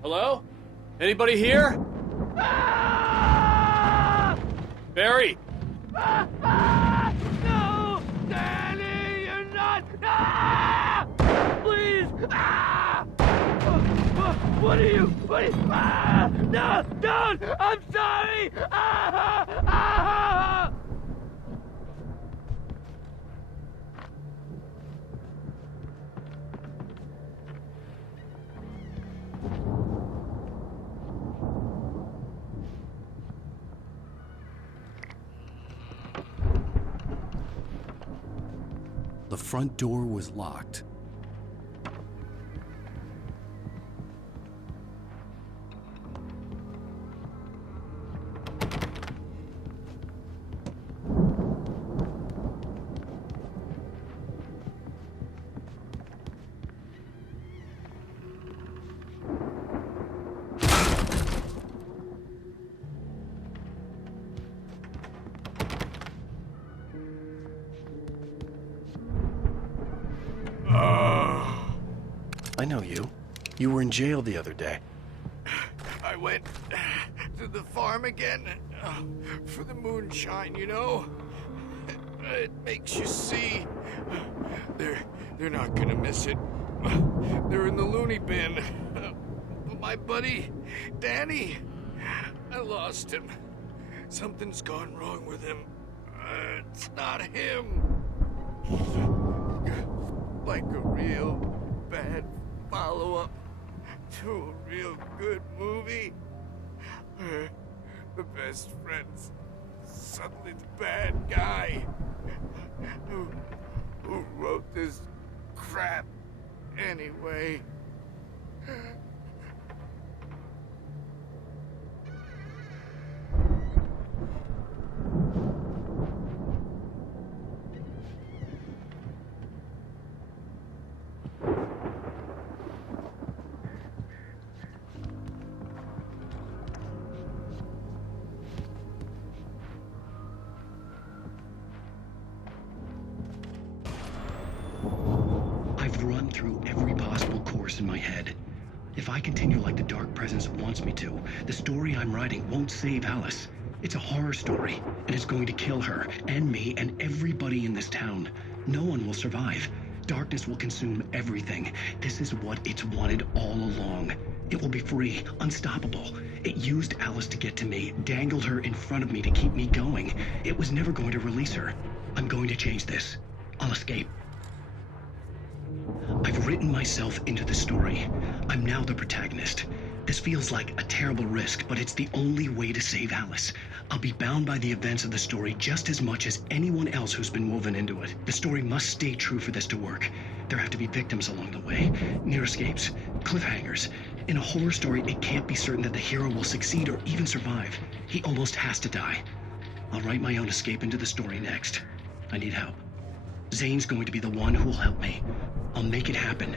Hello? Anybody here? Barry! No! Danny, you're not! Please! What are you? No! Don't! I'm sorry! The front door was locked. I know you. You were in jail the other day. I went to the farm again for the moonshine, you know? It makes you see. They're not gonna miss it. They're in the loony bin. But my buddy, Danny, I lost him. Something's gone wrong with him. It's not him. Like a real bad follow-up to a real good movie. The best friend's suddenly the bad guy. Who wrote this crap anyway? I've run through every possible course in my head. If I continue like the Dark Presence wants me to, the story I'm writing won't save Alice. It's a horror story, and it's going to kill her, and me, and everybody in this town. No one will survive. Darkness will consume everything. This is what it's wanted all along. It will be free, unstoppable. It used Alice to get to me, dangled her in front of me to keep me going. It was never going to release her. I'm going to change this. I'll escape. I've written myself into the story. I'm now the protagonist. This feels like a terrible risk, but it's the only way to save Alice. I'll be bound by the events of the story just as much as anyone else who's been woven into it. The story must stay true for this to work. There have to be victims along the way, near escapes, cliffhangers. In a horror story, it can't be certain that the hero will succeed or even survive. He almost has to die. I'll write my own escape into the story next. I need help. Zane's going to be the one who'll help me. I'll make it happen.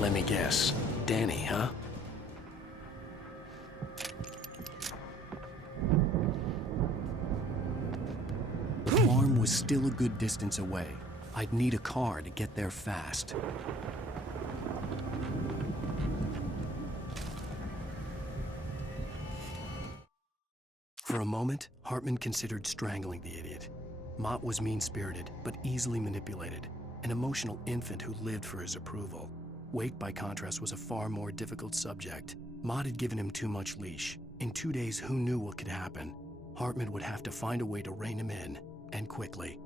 Let me guess. Danny, huh? The farm was still a good distance away. I'd need a car to get there fast. For a moment, Hartman considered strangling the idiot. Mott was mean-spirited, but easily manipulated, an emotional infant who lived for his approval. Wake, by contrast, was a far more difficult subject. Mott had given him too much leash. In 2 days, who knew what could happen? Hartman would have to find a way to rein him in, and quickly.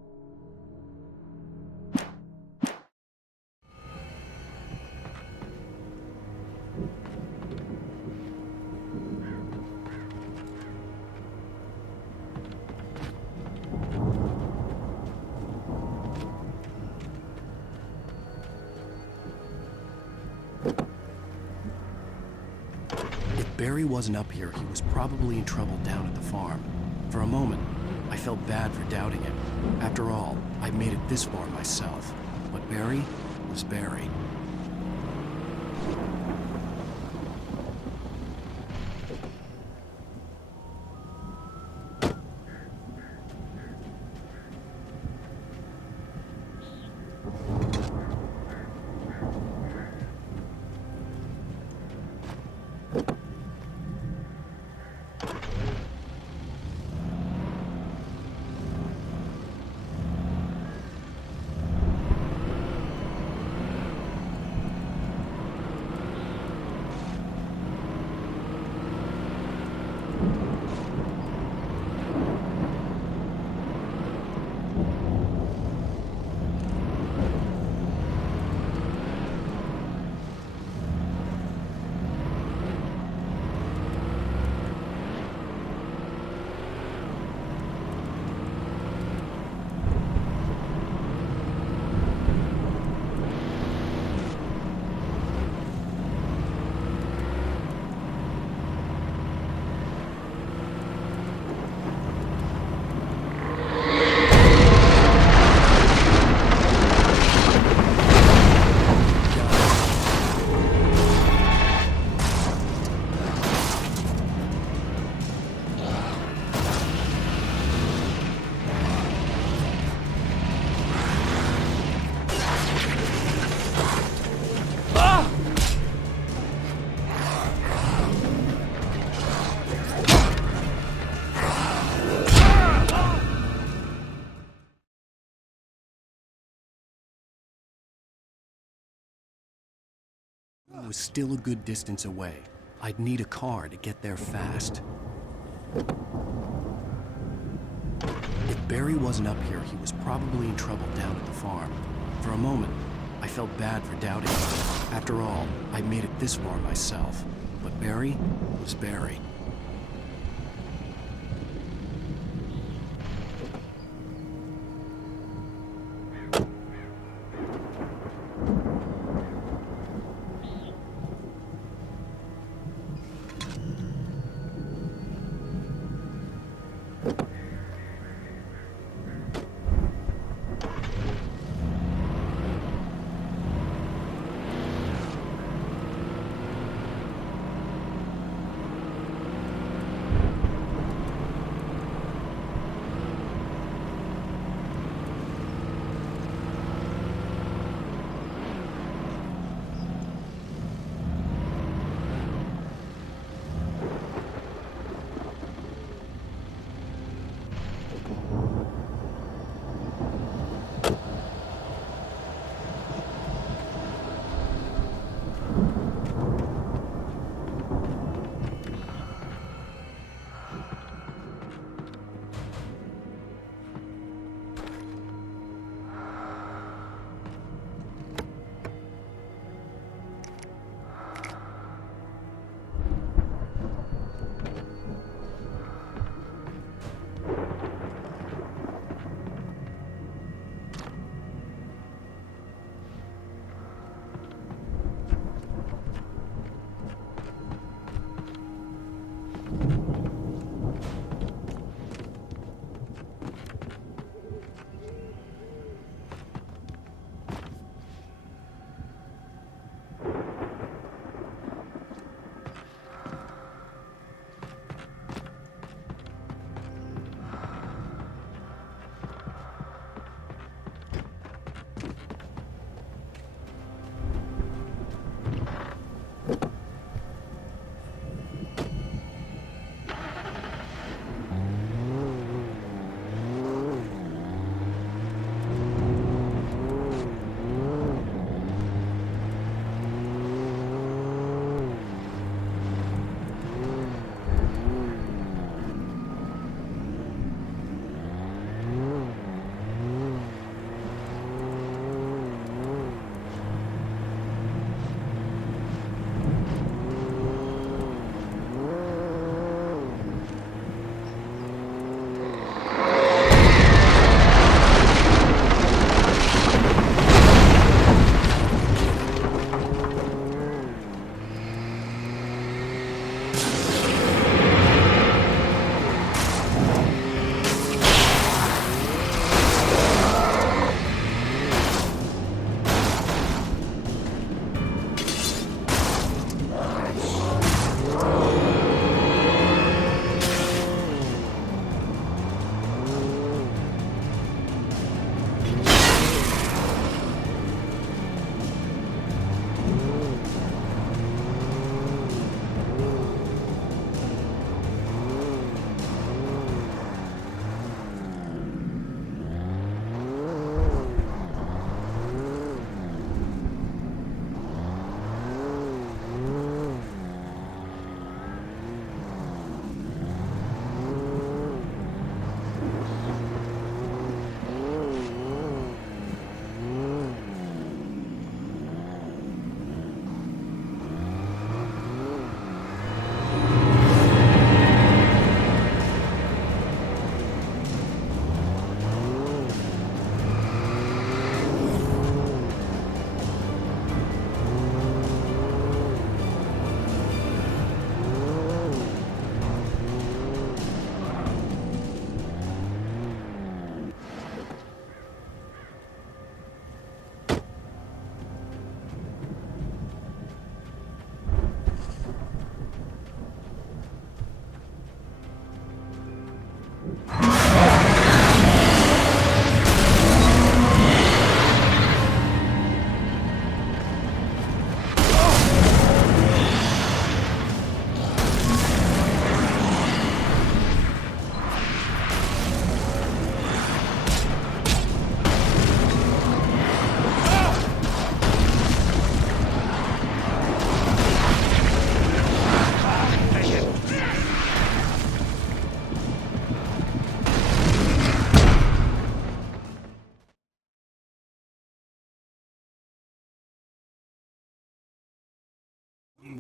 Barry wasn't up here, he was probably in trouble down at the farm. For a moment, I felt bad for doubting him. After all, I made it this far myself. But Barry was Barry. Was still a good distance away. I'd need a car to get there fast. If Barry wasn't up here, he was probably in trouble down at the farm. For a moment, I felt bad for doubting him. After all, I made it this far myself. But Barry was Barry.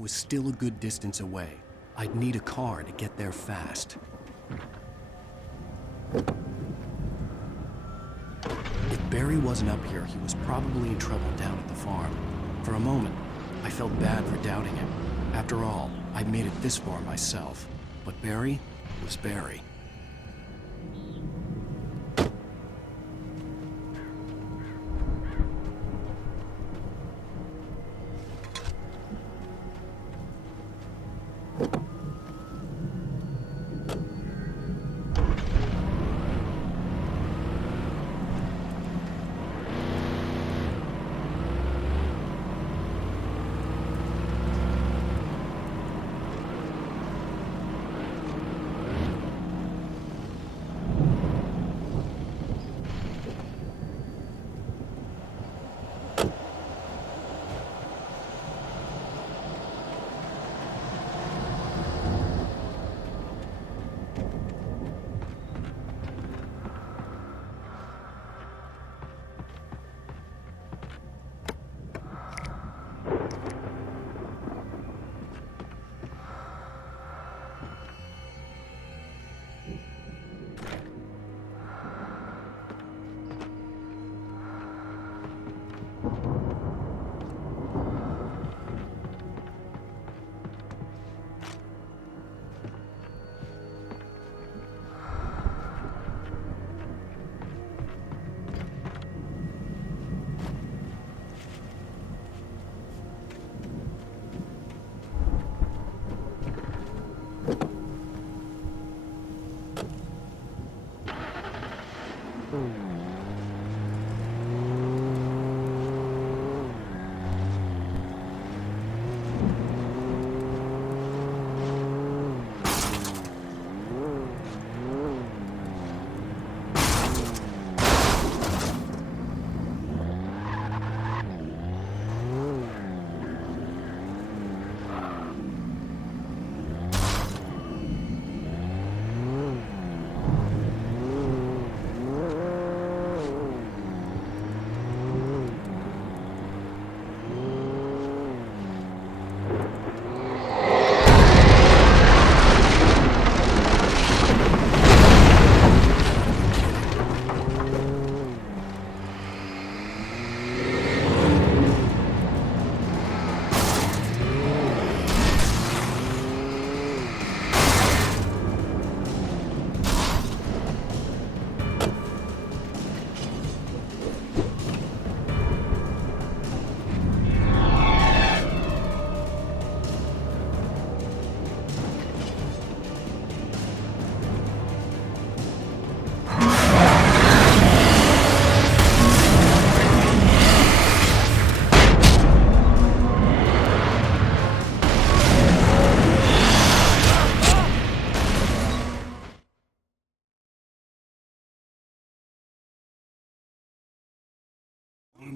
was still a good distance away. I'd need a car to get there fast. If Barry wasn't up here, he was probably in trouble down at the farm. For a moment, I felt bad for doubting him. After all, I'd made it this far myself. But Barry was Barry.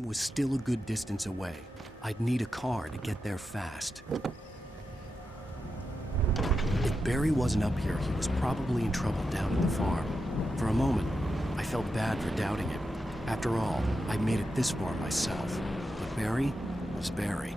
Was still a good distance away. I'd need a car to get there fast. If Barry wasn't up here, he was probably in trouble down at the farm. For a moment, I felt bad for doubting him. After all, I made it this far myself. But Barry was Barry.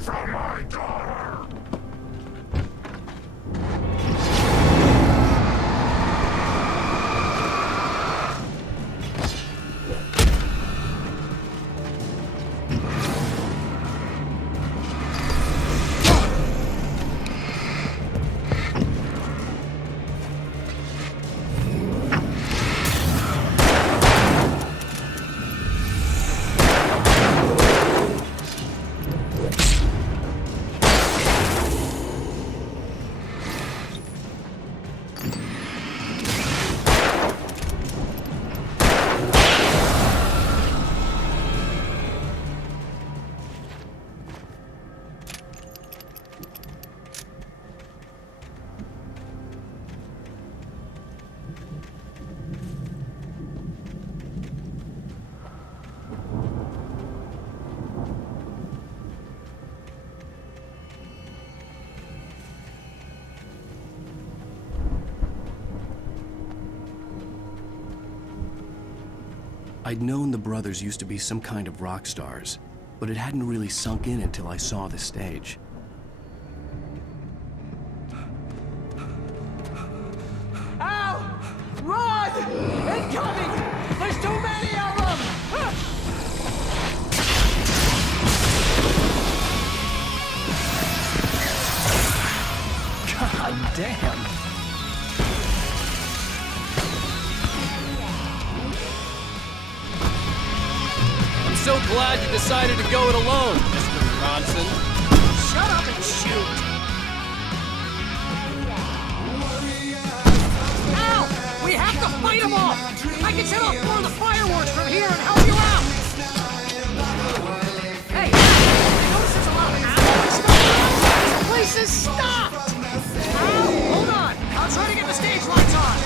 for my daughter! I'd known the brothers used to be some kind of rock stars, but it hadn't really sunk in until I saw the stage. Ow! Run! Incoming! There's too many of them! God damn! I'm so glad you decided to go it alone, Mr. Ronson. Shut up and shoot! Ow! We have to fight them off! I can set off more of the fireworks from here and help you out! Hey! Notice there's a lot of ammo and stuff around? This place is stopped! Ow! Hold on! I'll try to get the stage lights on!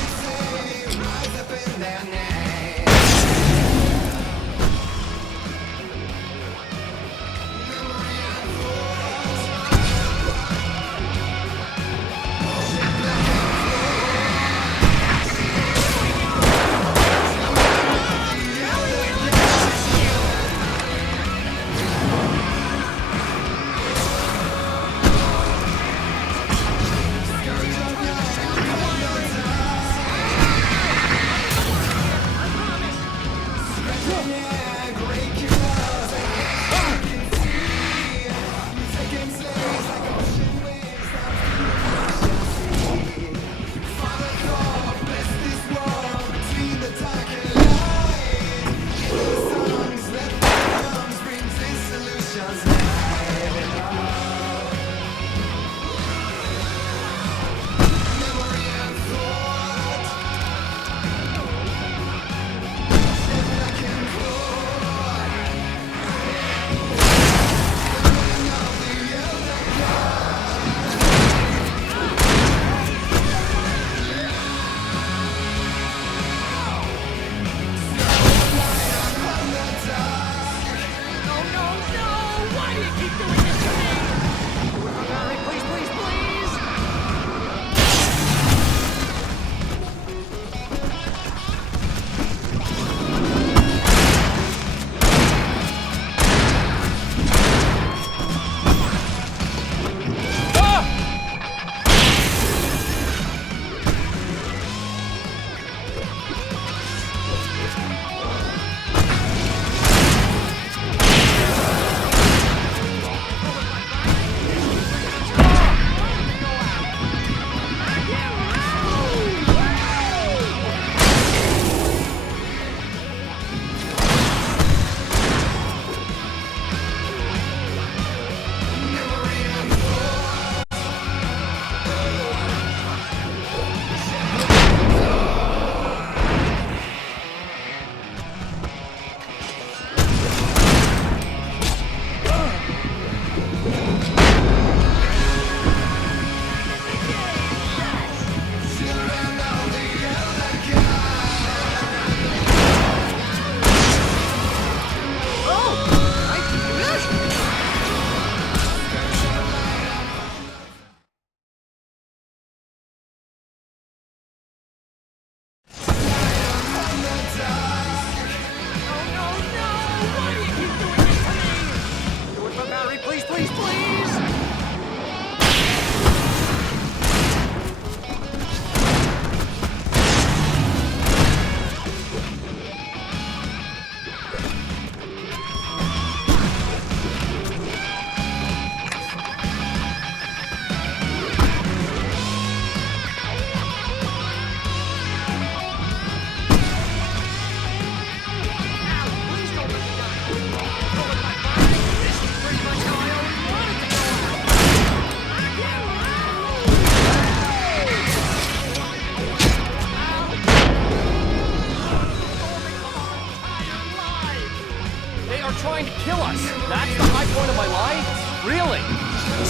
are trying to kill us. That's the high point of my life? Really?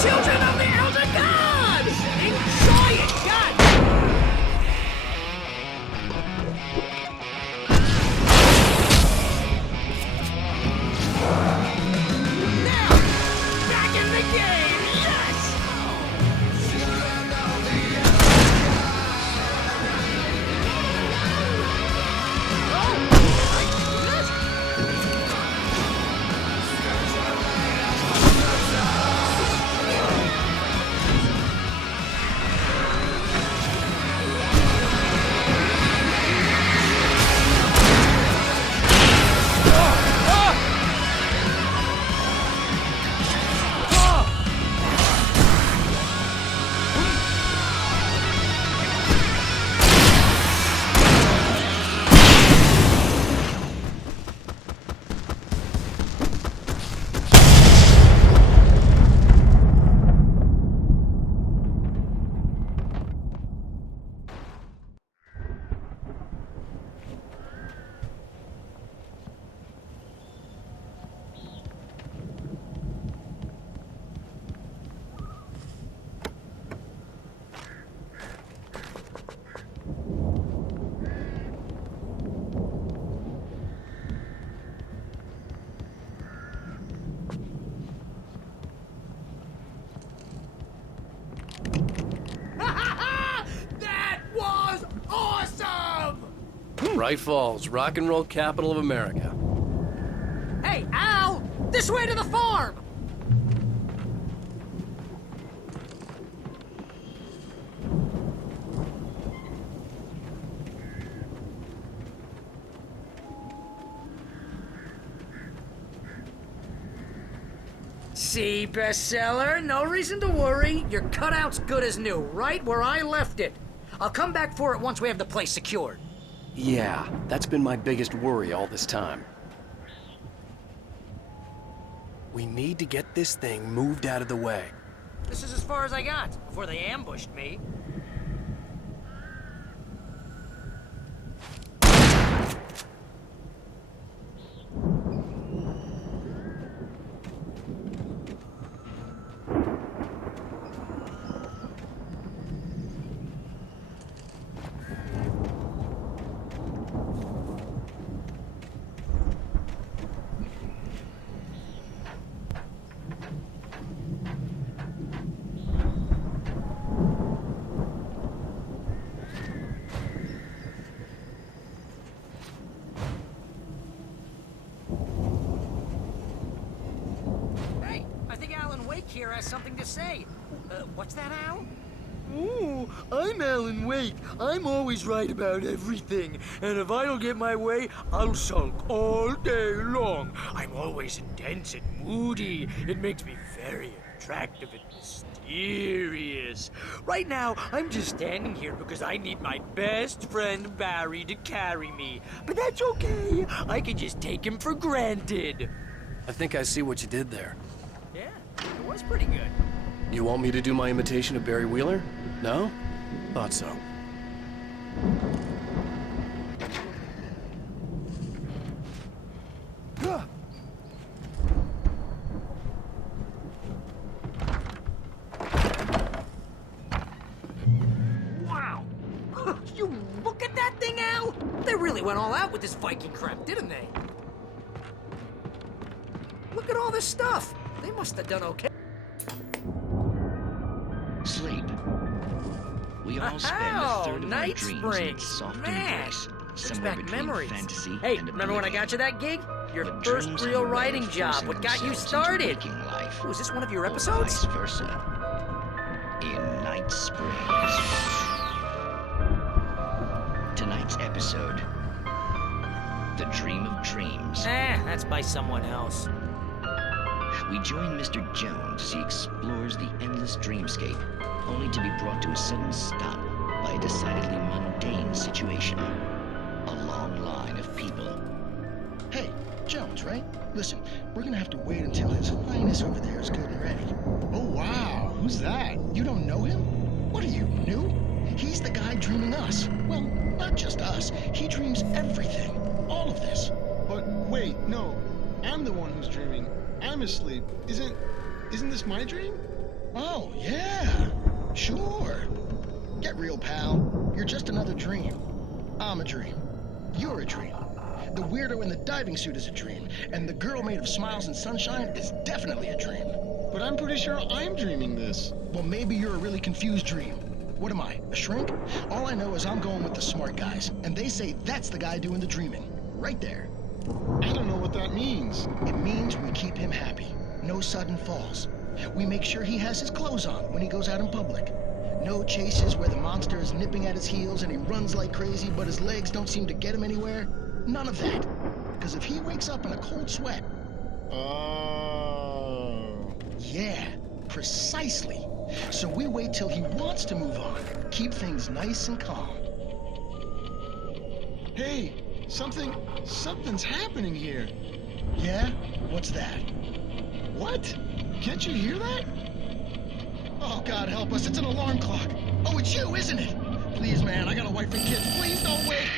Children of the Elder God! Enjoy it, God! Now, back in the game, yes! That was awesome! Bright Falls, rock and roll capital of America. Hey, Al! This way to the farm! See, bestseller? No reason to worry. Your cutout's good as new, right where I left it. I'll come back for it once we have the place secured. Yeah, that's been my biggest worry all this time. We need to get this thing moved out of the way. This is as far as I got before they ambushed me. Here has something to say. What's that, Al? Ooh, I'm Alan Wake. I'm always right about everything. And if I don't get my way, I'll sulk all day long. I'm always intense and moody. It makes me very attractive and mysterious. Right now, I'm just standing here because I need my best friend Barry to carry me. But that's okay. I can just take him for granted. I think I see what you did there. Yeah, it was pretty good. You want me to do my imitation of Barry Wheeler? No? Thought so. Wow! You look at that thing, Al! They really went all out with this Viking crap, didn't they? Look at all this stuff. They must have done okay. Sleep. We all spend a third of our dreams in its soft embrace, somewhere back between memories. fantasy Hey, and remember when I got you that gig? Your But first dreams real have a way writing of job. forcing What got you themselves into started? waking life, Was this one of your or episodes? vice versa. In Night Springs. Tonight's episode: The Dream of Dreams. That's by someone else. We join Mr. Jones as he explores the endless dreamscape, only to be brought to a sudden stop by a decidedly mundane situation. A long line of people. Hey, Jones, right? Listen, we're gonna have to wait until His Highness over there is good and ready. Oh, wow. Who's that? You don't know him? What are you, new? He's the guy dreaming us. Well, not just us. He dreams everything. All of this. But wait, no. I'm the one who's dreaming. I'm asleep. Isn't this my dream? Oh, yeah. Sure. Get real, pal. You're just another dream. I'm a dream. You're a dream. The weirdo in the diving suit is a dream, and the girl made of smiles and sunshine is definitely a dream. But I'm pretty sure I'm dreaming this. Well, maybe you're a really confused dream. What am I, a shrink? All I know is I'm going with the smart guys, and they say that's the guy doing the dreaming. Right there. I don't know what that means. It means we keep him happy. No sudden falls. We make sure he has his clothes on when he goes out in public. No chases where the monster is nipping at his heels and he runs like crazy, but his legs don't seem to get him anywhere. None of that. Because if he wakes up in a cold sweat... Oh... Yeah, precisely. So we wait till he wants to move on. Keep things nice and calm. Hey, something's happening here. Yeah? What's that? What? Can't you hear that? Oh, God help us, it's an alarm clock. Oh, it's you, isn't it? Please, man, I got a wife and kids. Please don't wait.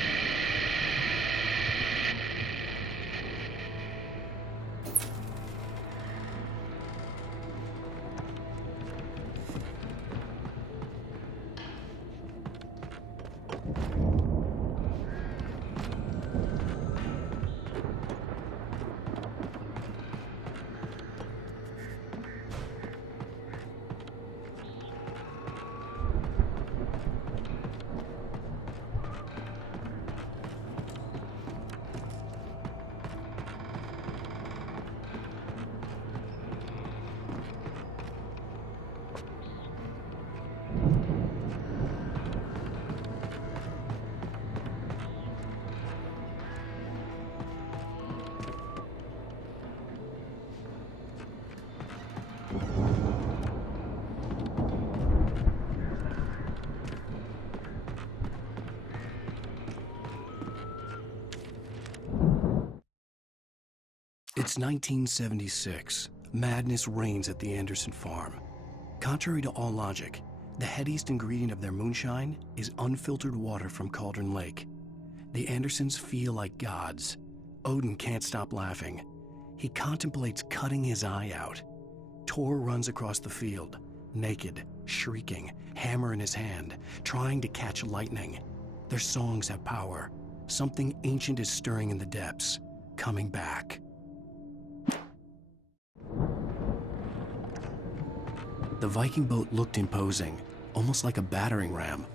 It's 1976. Madness reigns at the Anderson farm. Contrary to all logic, the headiest ingredient of their moonshine is unfiltered water from Cauldron Lake. The Andersons feel like gods. Odin can't stop laughing. He contemplates cutting his eye out. Tor runs across the field, naked, shrieking, hammer in his hand, trying to catch lightning. Their songs have power. Something ancient is stirring in the depths, coming back. The Viking boat looked imposing, almost like a battering ram.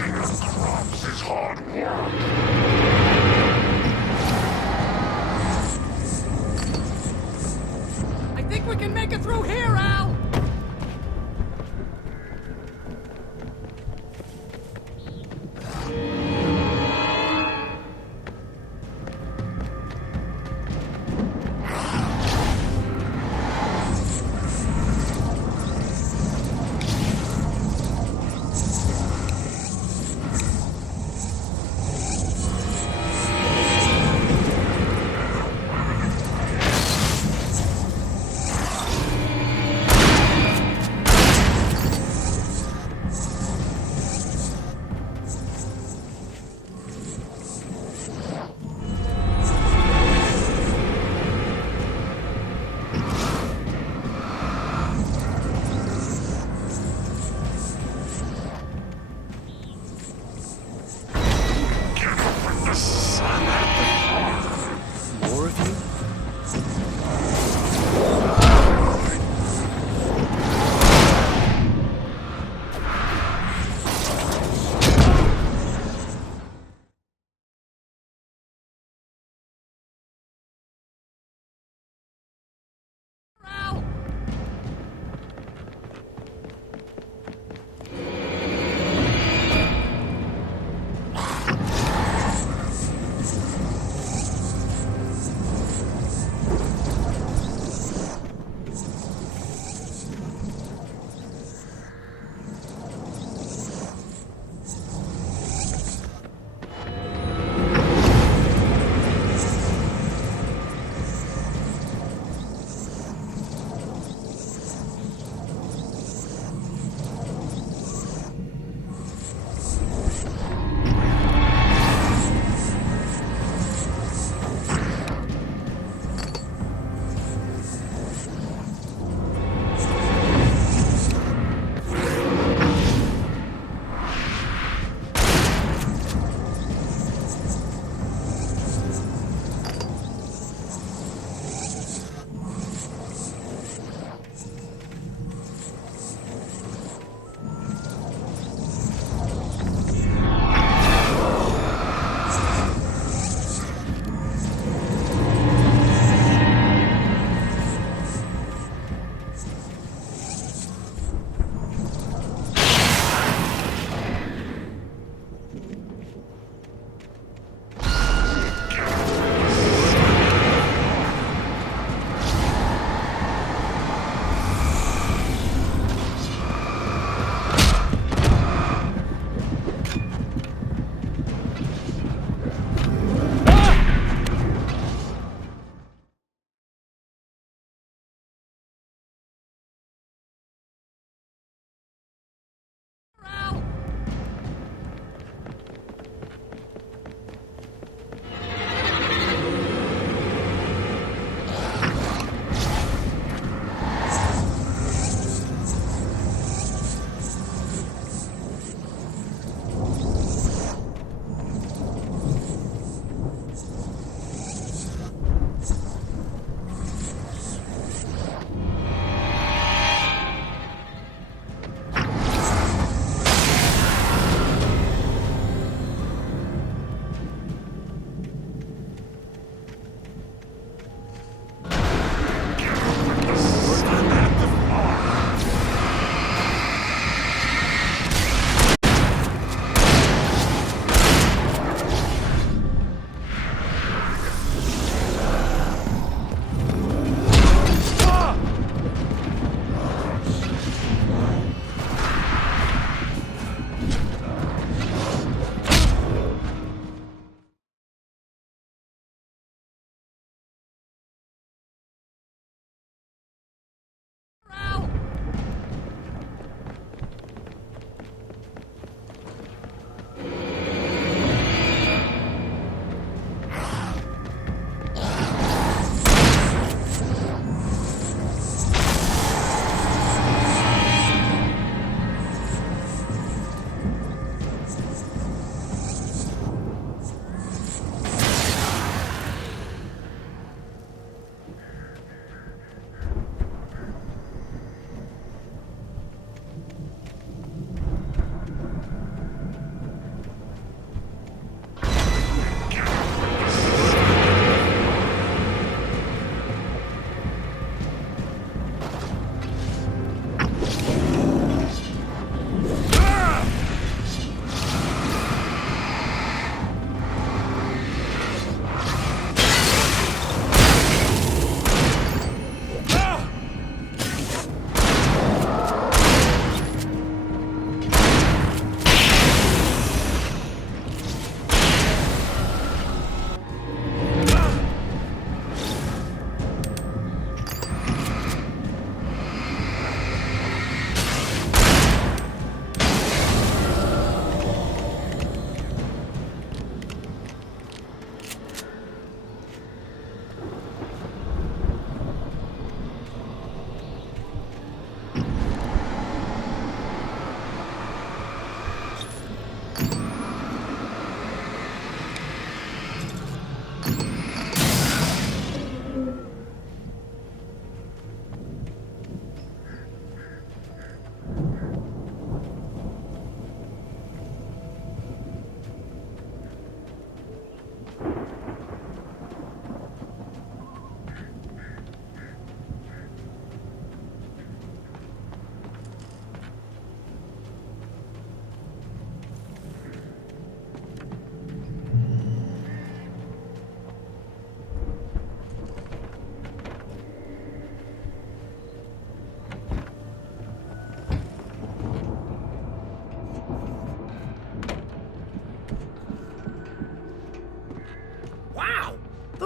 Planting crops is hard work. I think we can make it through here, Al!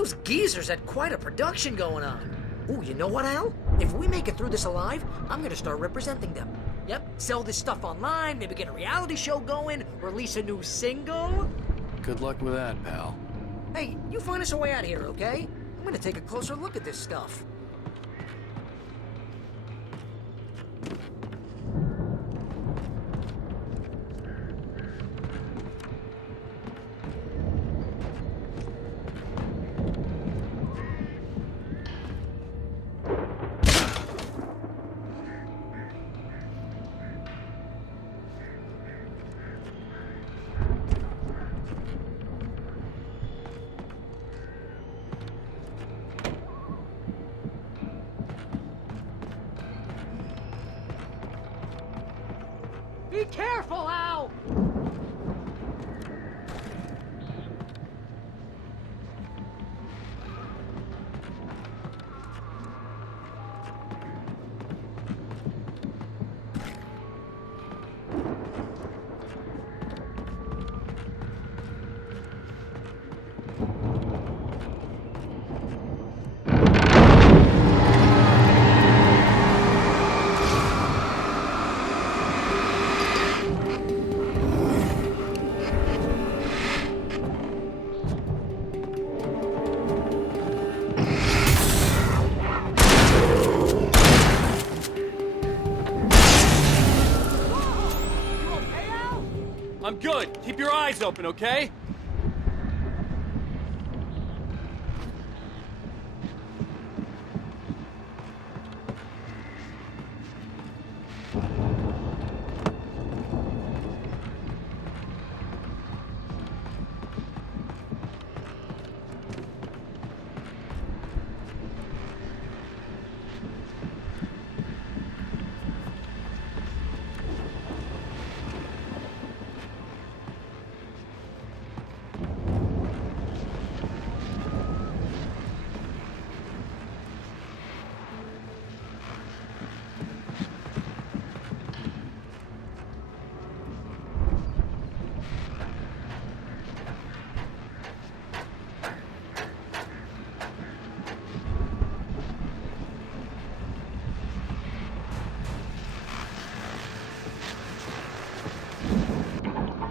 Those geezers had quite a production going on. Ooh, you know what, Al? If we make it through this alive, I'm gonna start representing them. Yep, sell this stuff online, maybe get a reality show going, release a new single. Good luck with that, pal. Hey, you find us a way out of here, okay? I'm gonna take a closer look at this stuff. Be careful, Al! I'm good. Keep your eyes open, okay?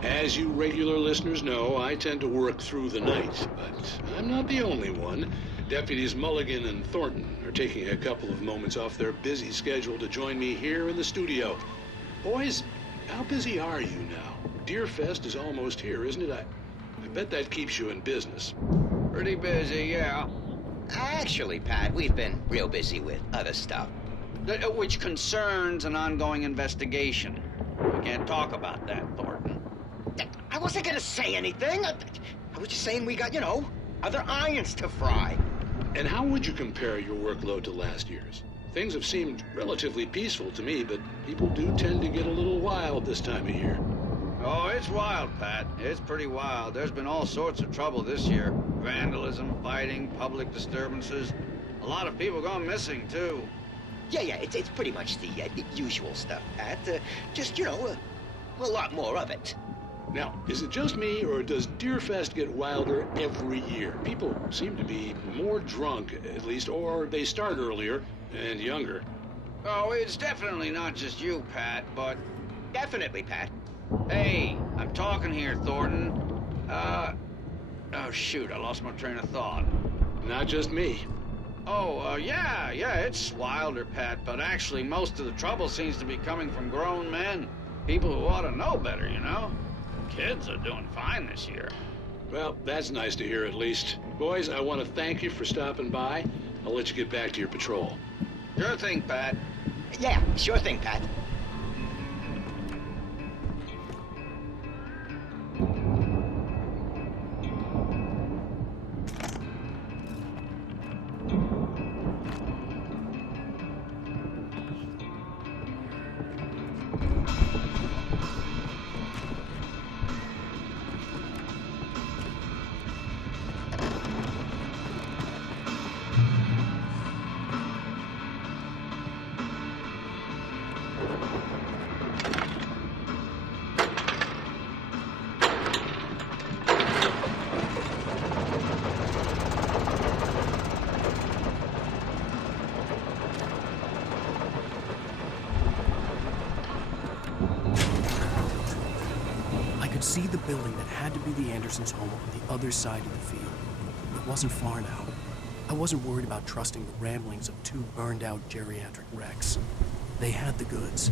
As you regular listeners know, I tend to work through the night, but I'm not the only one. Deputies Mulligan and Thornton are taking a couple of moments off their busy schedule to join me here in the studio. Boys, how busy are you now? Deerfest is almost here, isn't it? I bet that keeps you in business. Pretty busy, yeah. Actually, Pat, we've been real busy with other stuff, which concerns an ongoing investigation. We can't talk about that, Thornton. I wasn't gonna say anything. I was just saying we got, other irons to fry. And how would you compare your workload to last year's? Things have seemed relatively peaceful to me, but people do tend to get a little wild this time of year. Oh, it's wild, Pat. It's pretty wild. There's been all sorts of trouble this year. Vandalism, fighting, public disturbances. A lot of people gone missing, too. Yeah, it's pretty much the usual stuff, Pat. Just, a lot more of it. Now, is it just me, or does Deerfest get wilder every year? People seem to be more drunk, at least, or they start earlier and younger. Oh, it's definitely not just you, Pat, but... Definitely, Pat. Hey, I'm talking here, Thornton. Oh, shoot, I lost my train of thought. Not just me. Oh, yeah, it's wilder, Pat, but actually most of the trouble seems to be coming from grown men. People who ought to know better, Kids are doing fine this year. Well, that's nice to hear at least. Boys, I want to thank you for stopping by. I'll let you get back to your patrol. Sure thing, Pat. Yeah, sure thing, Pat. could see the building that had to be the Andersons' home on the other side of the field. It wasn't far now. I wasn't worried about trusting the ramblings of two burned-out geriatric wrecks. They had the goods.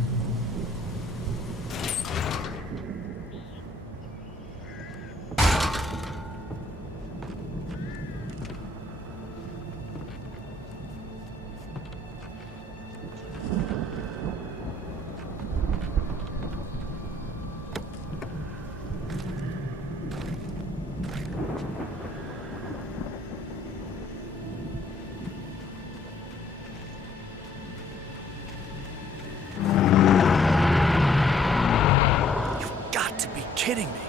Kidding me.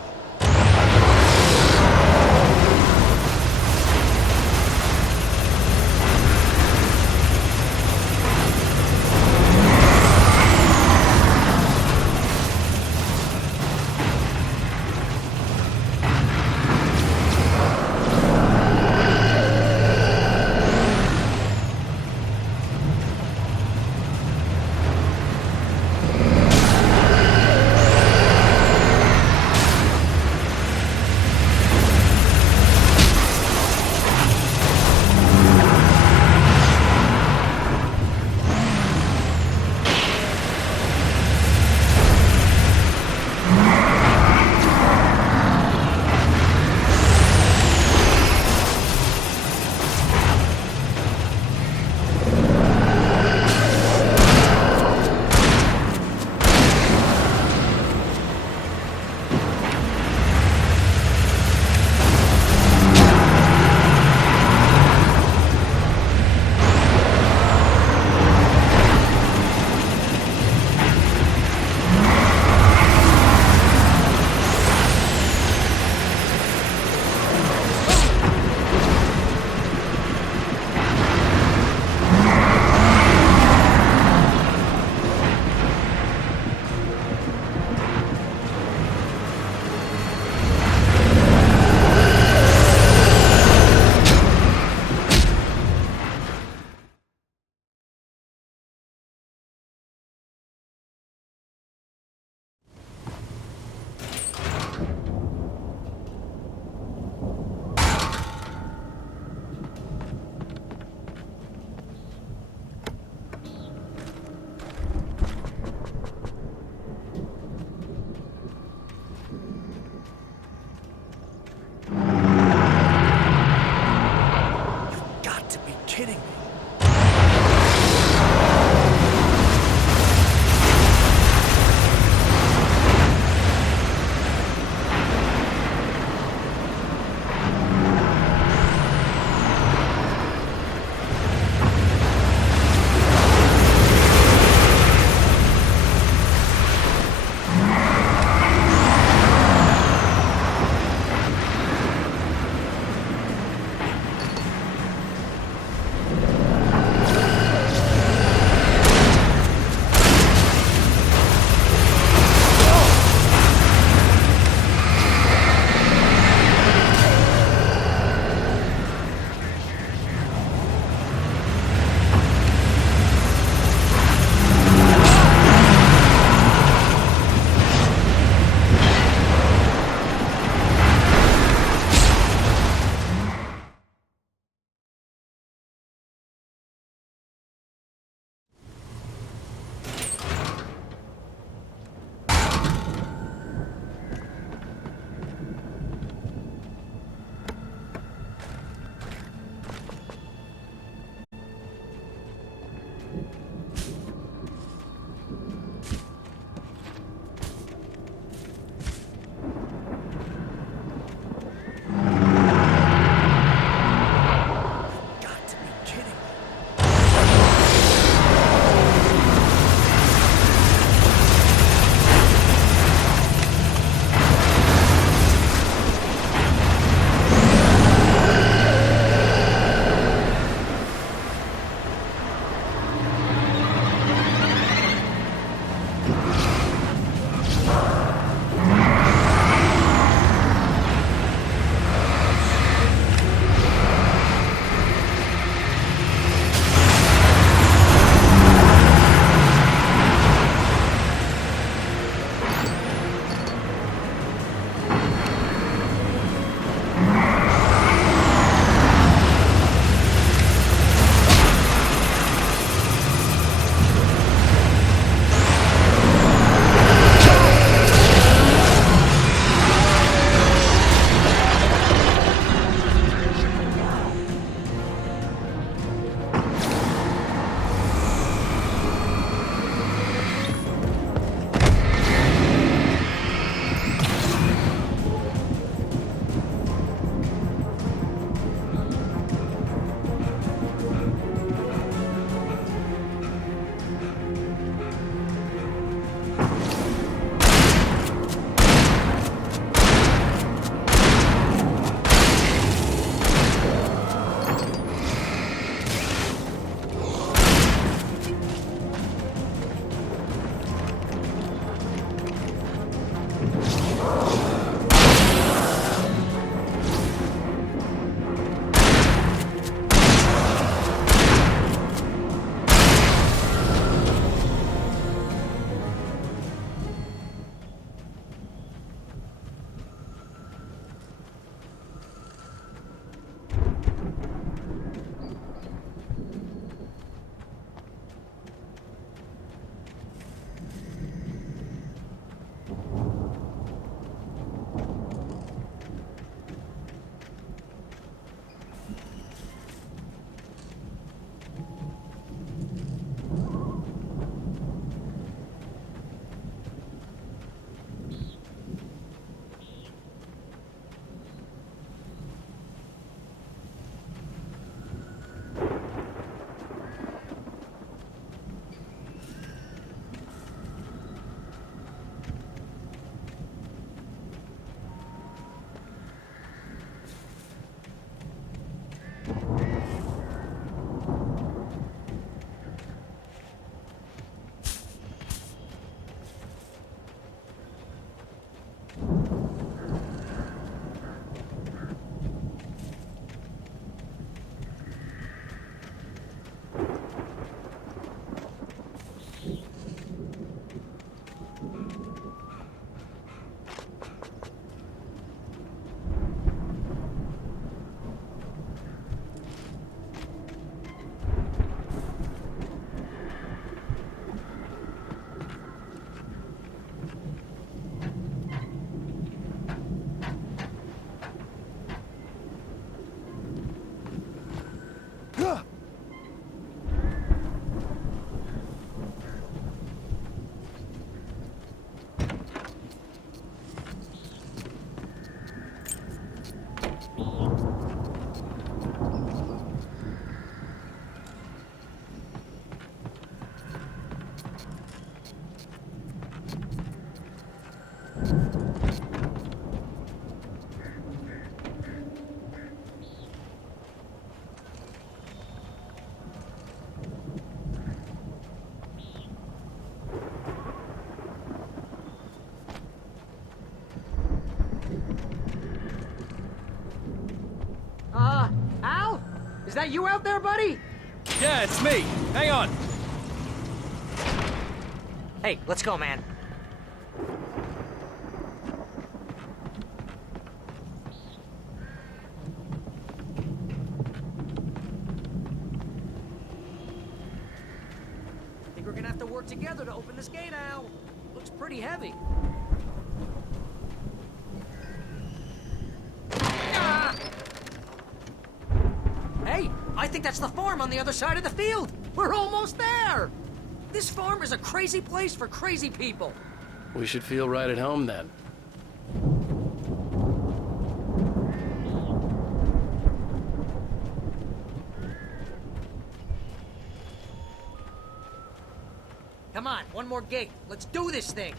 Is that you out there, buddy? Yeah, it's me. Hang on. Hey, let's go, man. Think we're gonna have to work together to open this gate, Al. Looks pretty heavy. Ah! Hey, I think that's the farm on the other side of the field. We're almost there. This farm is a crazy place for crazy people. We should feel right at home then. Come on, one more gate. Let's do this thing.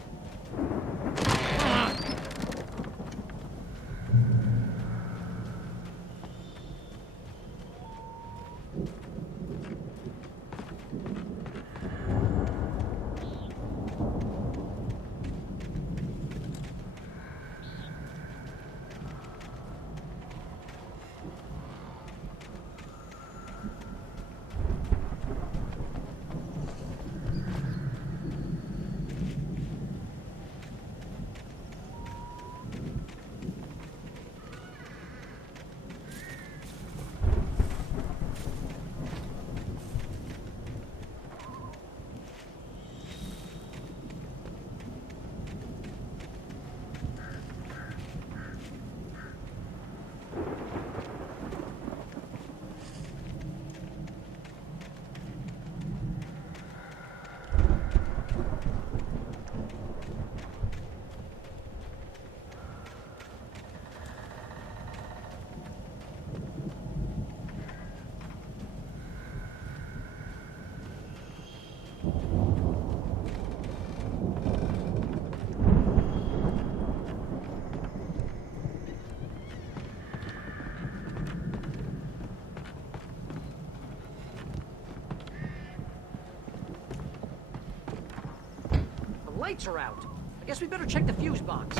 Lights are out. I guess we better check the fuse box.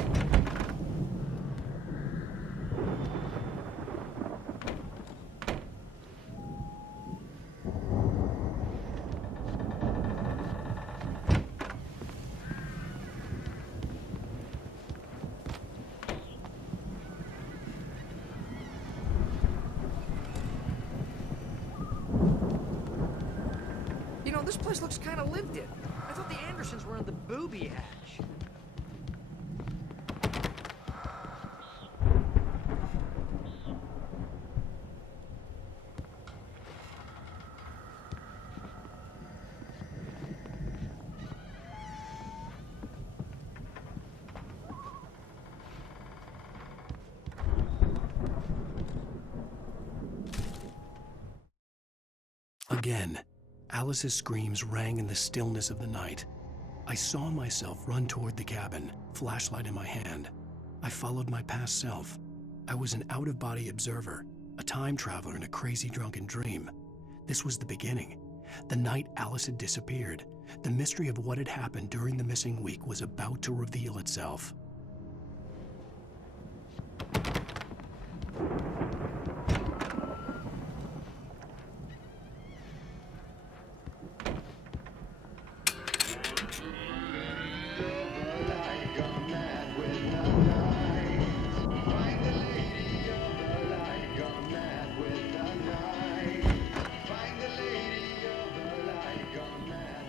You know, this place looks kind of lived in. I thought the Andersons were in the booby hatch. Again, Alice's screams rang in the stillness of the night. I saw myself run toward the cabin, flashlight in my hand. I followed my past self. I was an out-of-body observer, a time traveler in a crazy drunken dream. This was the beginning. The night Alice had disappeared. The mystery of what had happened during the missing week was about to reveal itself.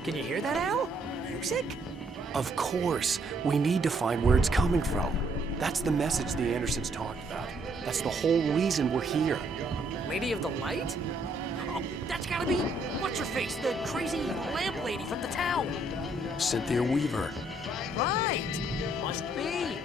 Can you hear that, Al? Music? Of course. We need to find where it's coming from. That's the message the Andersons talked about. That's the whole reason we're here. Lady of the Light? Oh, that's gotta be what's-her-face, the crazy lamp lady from the town. Cynthia Weaver. Right. Must be.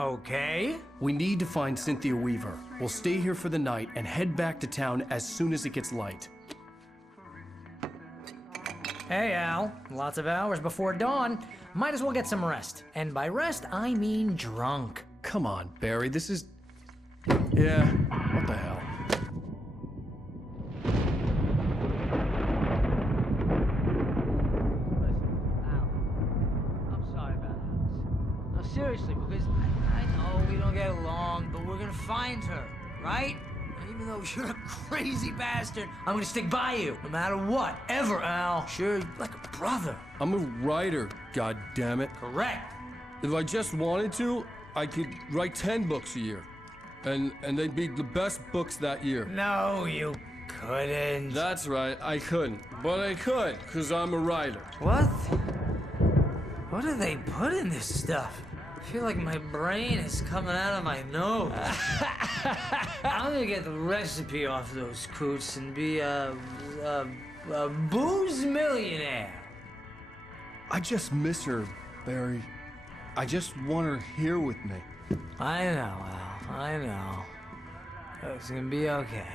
Okay. We need to find Cynthia Weaver. We'll stay here for the night and head back to town as soon as it gets light. Hey, Al. Lots of hours before dawn. Might as well get some rest. And by rest, I mean drunk. Come on, Barry, this is... Yeah, what the hell? Seriously, because I know we don't get along, but we're gonna find her, right? Even though you're a crazy bastard, I'm gonna stick by you, no matter what, ever, Al. Sure, like a brother. I'm a writer, goddammit. Correct. If I just wanted to, I could write 10 books a year. And they'd be the best books that year. No, you couldn't. That's right, I couldn't. But I could, because I'm a writer. What? What do they put in this stuff? I feel like my brain is coming out of my nose. I'm gonna get the recipe off those coots and be a booze millionaire. I just miss her, Barry. I just want her here with me. I know, Al. I know. It's gonna be okay.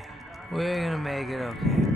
We're gonna make it okay.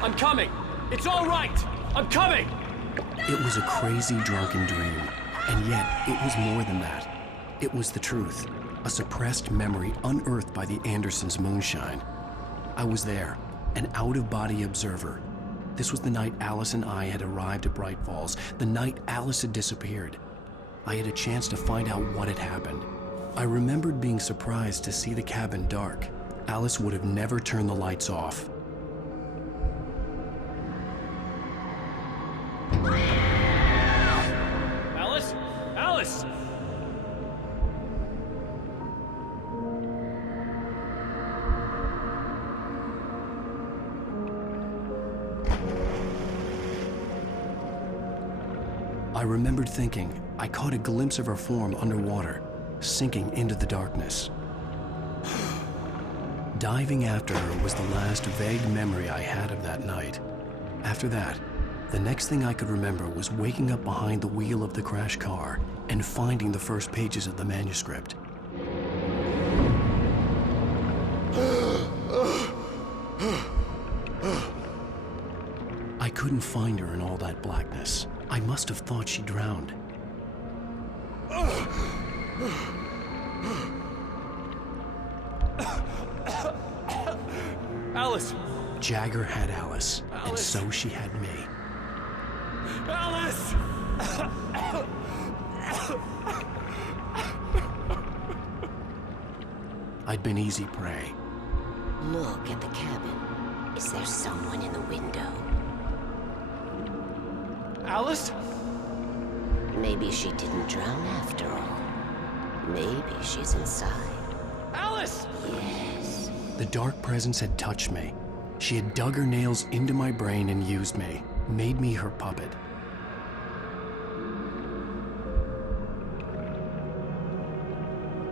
I'm coming! It's all right! I'm coming! It was a crazy, drunken dream, and yet it was more than that. It was the truth, a suppressed memory unearthed by the Andersons' moonshine. I was there, an out-of-body observer. This was the night Alice and I had arrived at Bright Falls, the night Alice had disappeared. I had a chance to find out what had happened. I remembered being surprised to see the cabin dark. Alice would have never turned the lights off. Alice? Alice! I remembered thinking I caught a glimpse of her form underwater, sinking into the darkness. Diving after her was the last vague memory I had of that night. After that, the next thing I could remember was waking up behind the wheel of the crashed car and finding the first pages of the manuscript. I couldn't find her in all that blackness. I must have thought she drowned. Alice! Jagger had Alice, and so she had me. Alice! I'd been easy prey. Look at the cabin. Is there someone in the window? Alice? Maybe she didn't drown after all. Maybe she's inside. Alice! Yes. The dark presence had touched me. She had dug her nails into my brain and used me, made me her puppet.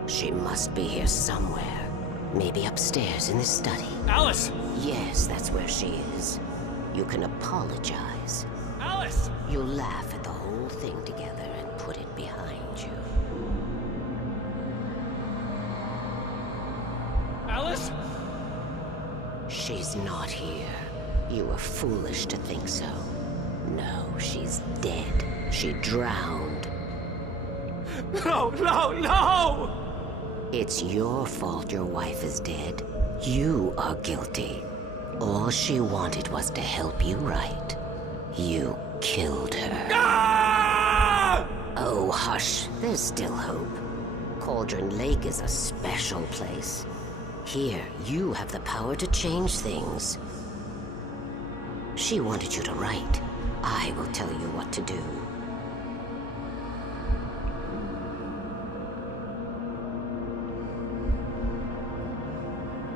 She must be here somewhere. Maybe upstairs in the study. Alice! Yes, that's where she is. You can apologize. Alice! You'll laugh at the whole thing together and put it behind you. Alice? She's not here. You were foolish to think so. No, she's dead. She drowned. No, no, no! It's your fault your wife is dead. You are guilty. All she wanted was to help you write. You killed her. Ah! Oh, hush. There's still hope. Cauldron Lake is a special place. Here, you have the power to change things. She wanted you to write. I will tell you what to do.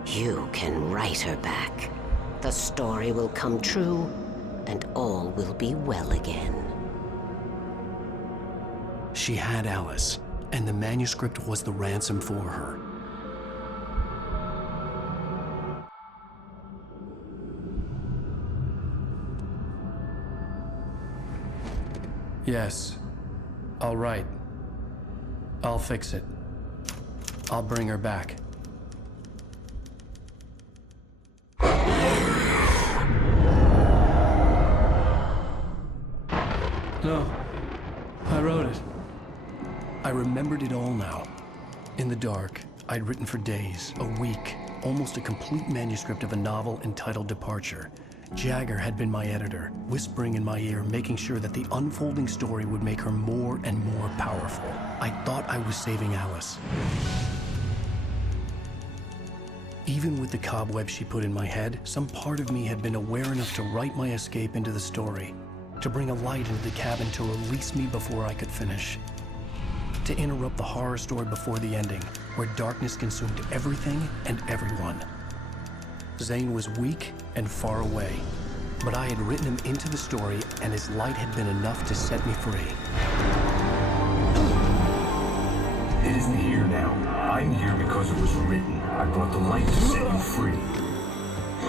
You can write her back. The story will come true, and all will be well again. She had Alice, and the manuscript was the ransom for her. Yes. All right. I'll fix it. I'll bring her back. No. I wrote it. I remembered it all now. In the dark, I'd written for days, a week, almost a complete manuscript of a novel entitled Departure. Jagger had been my editor, whispering in my ear, making sure that the unfolding story would make her more and more powerful. I thought I was saving Alice. Even with the cobweb she put in my head, some part of me had been aware enough to write my escape into the story, to bring a light into the cabin to release me before I could finish, to interrupt the horror story before the ending, where darkness consumed everything and everyone. Zane was weak and far away, but I had written him into the story, and his light had been enough to set me free. It isn't here now. I'm here because it was written. I brought the light to set you free.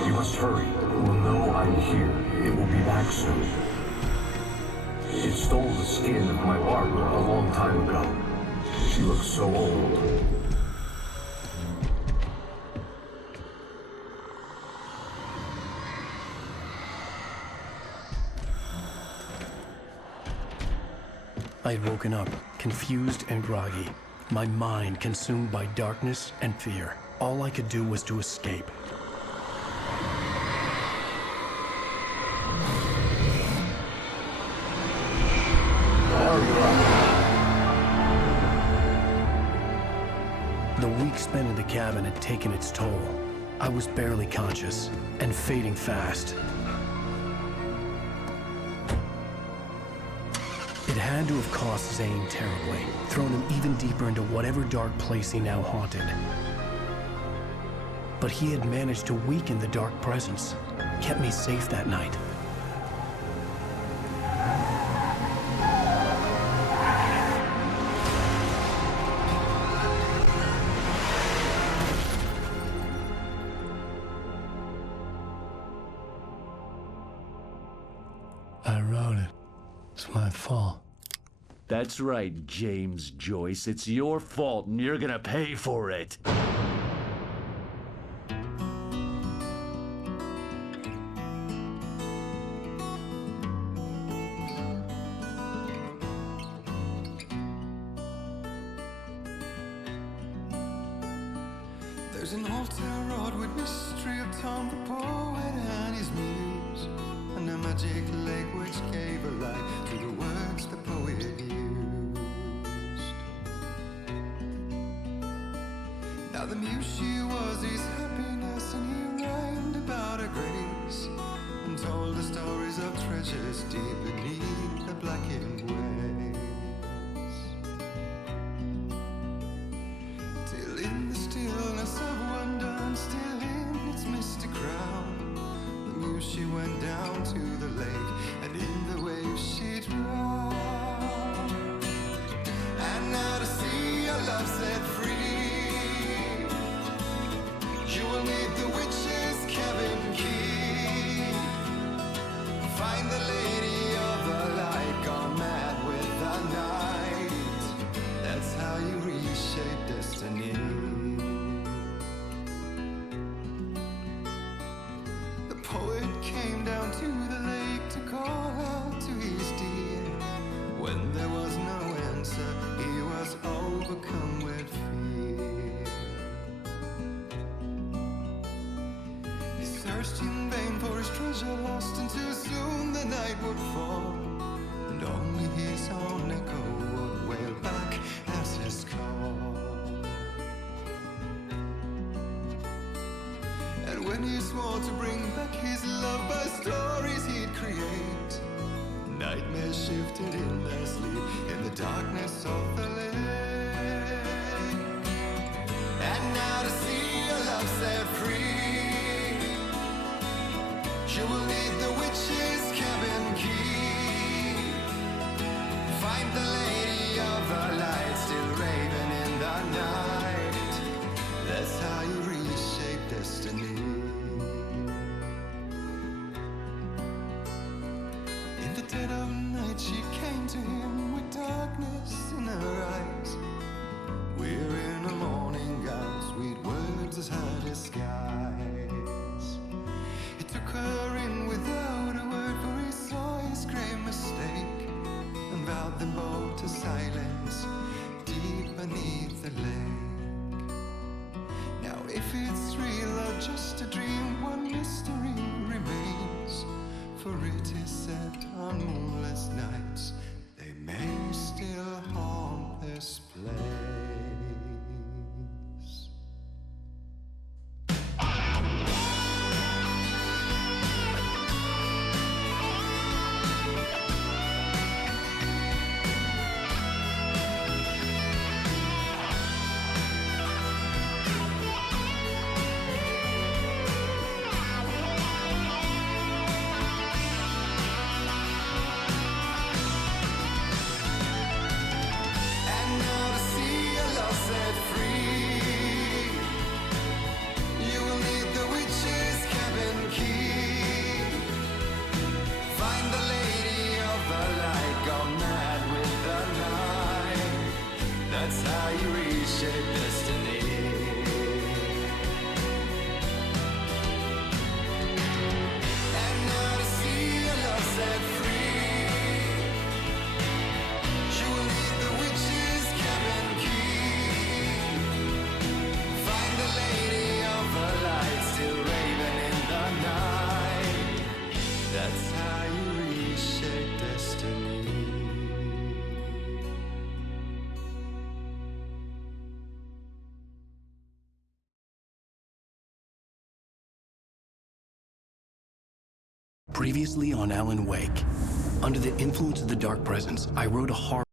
You must hurry. It will know I'm here. It will be back soon. It stole the skin of my Barbara a long time ago. She looks so old. I had woken up, confused and groggy, my mind consumed by darkness and fear. All I could do was to escape. The week spent in the cabin had taken its toll. I was barely conscious, and fading fast. It had to have cost Zane terribly, thrown him even deeper into whatever dark place he now haunted. But he had managed to weaken the dark presence, kept me safe that night. I wrote it. It's my fault. That's right, James Joyce. It's your fault, and you're gonna pay for it. There's an old town road with mystery of Tom the poet and his muse, and a magic lake which gave a life to the words the poet used. Now the muse she was his happiness, and he rhymed about her grace, and told the stories of treasures deep beneath the blackened waves. Till in the stillness of wonder, and still in its misty crown, the muse she went down to the lake, and in the waves she drowned. And now to see your love set free, you will need the witch's cabin key. Find the lady of the light, gone mad with would fall, and only his own echo would wail back as his call. And when he swore to bring back his love by stories he'd create, nightmares shifted in their sleep in the darkness of the lake. And now to see your love set free, you will need the witch's cabin key. Find the lady of the light still raving in the night. That's how you reshape destiny. In the dead of night she came to him with darkness in her eyes. We're in a morning gown, sweet words as hard as skies. He took her in without a word, for he saw his grave mistake, and vowed them both to silence deep beneath the lake. Now if it's real or just a dream, one mystery remains, for it is said on moonless nights they may still haunt this place. That's how you reshape destiny. And now to see your love set free, you will need the witch's cabin key. Find the lady of the light still raving in the night. That's how you reshape destiny. Previously on Alan Wake. Under the influence of the Dark Presence, I wrote a horror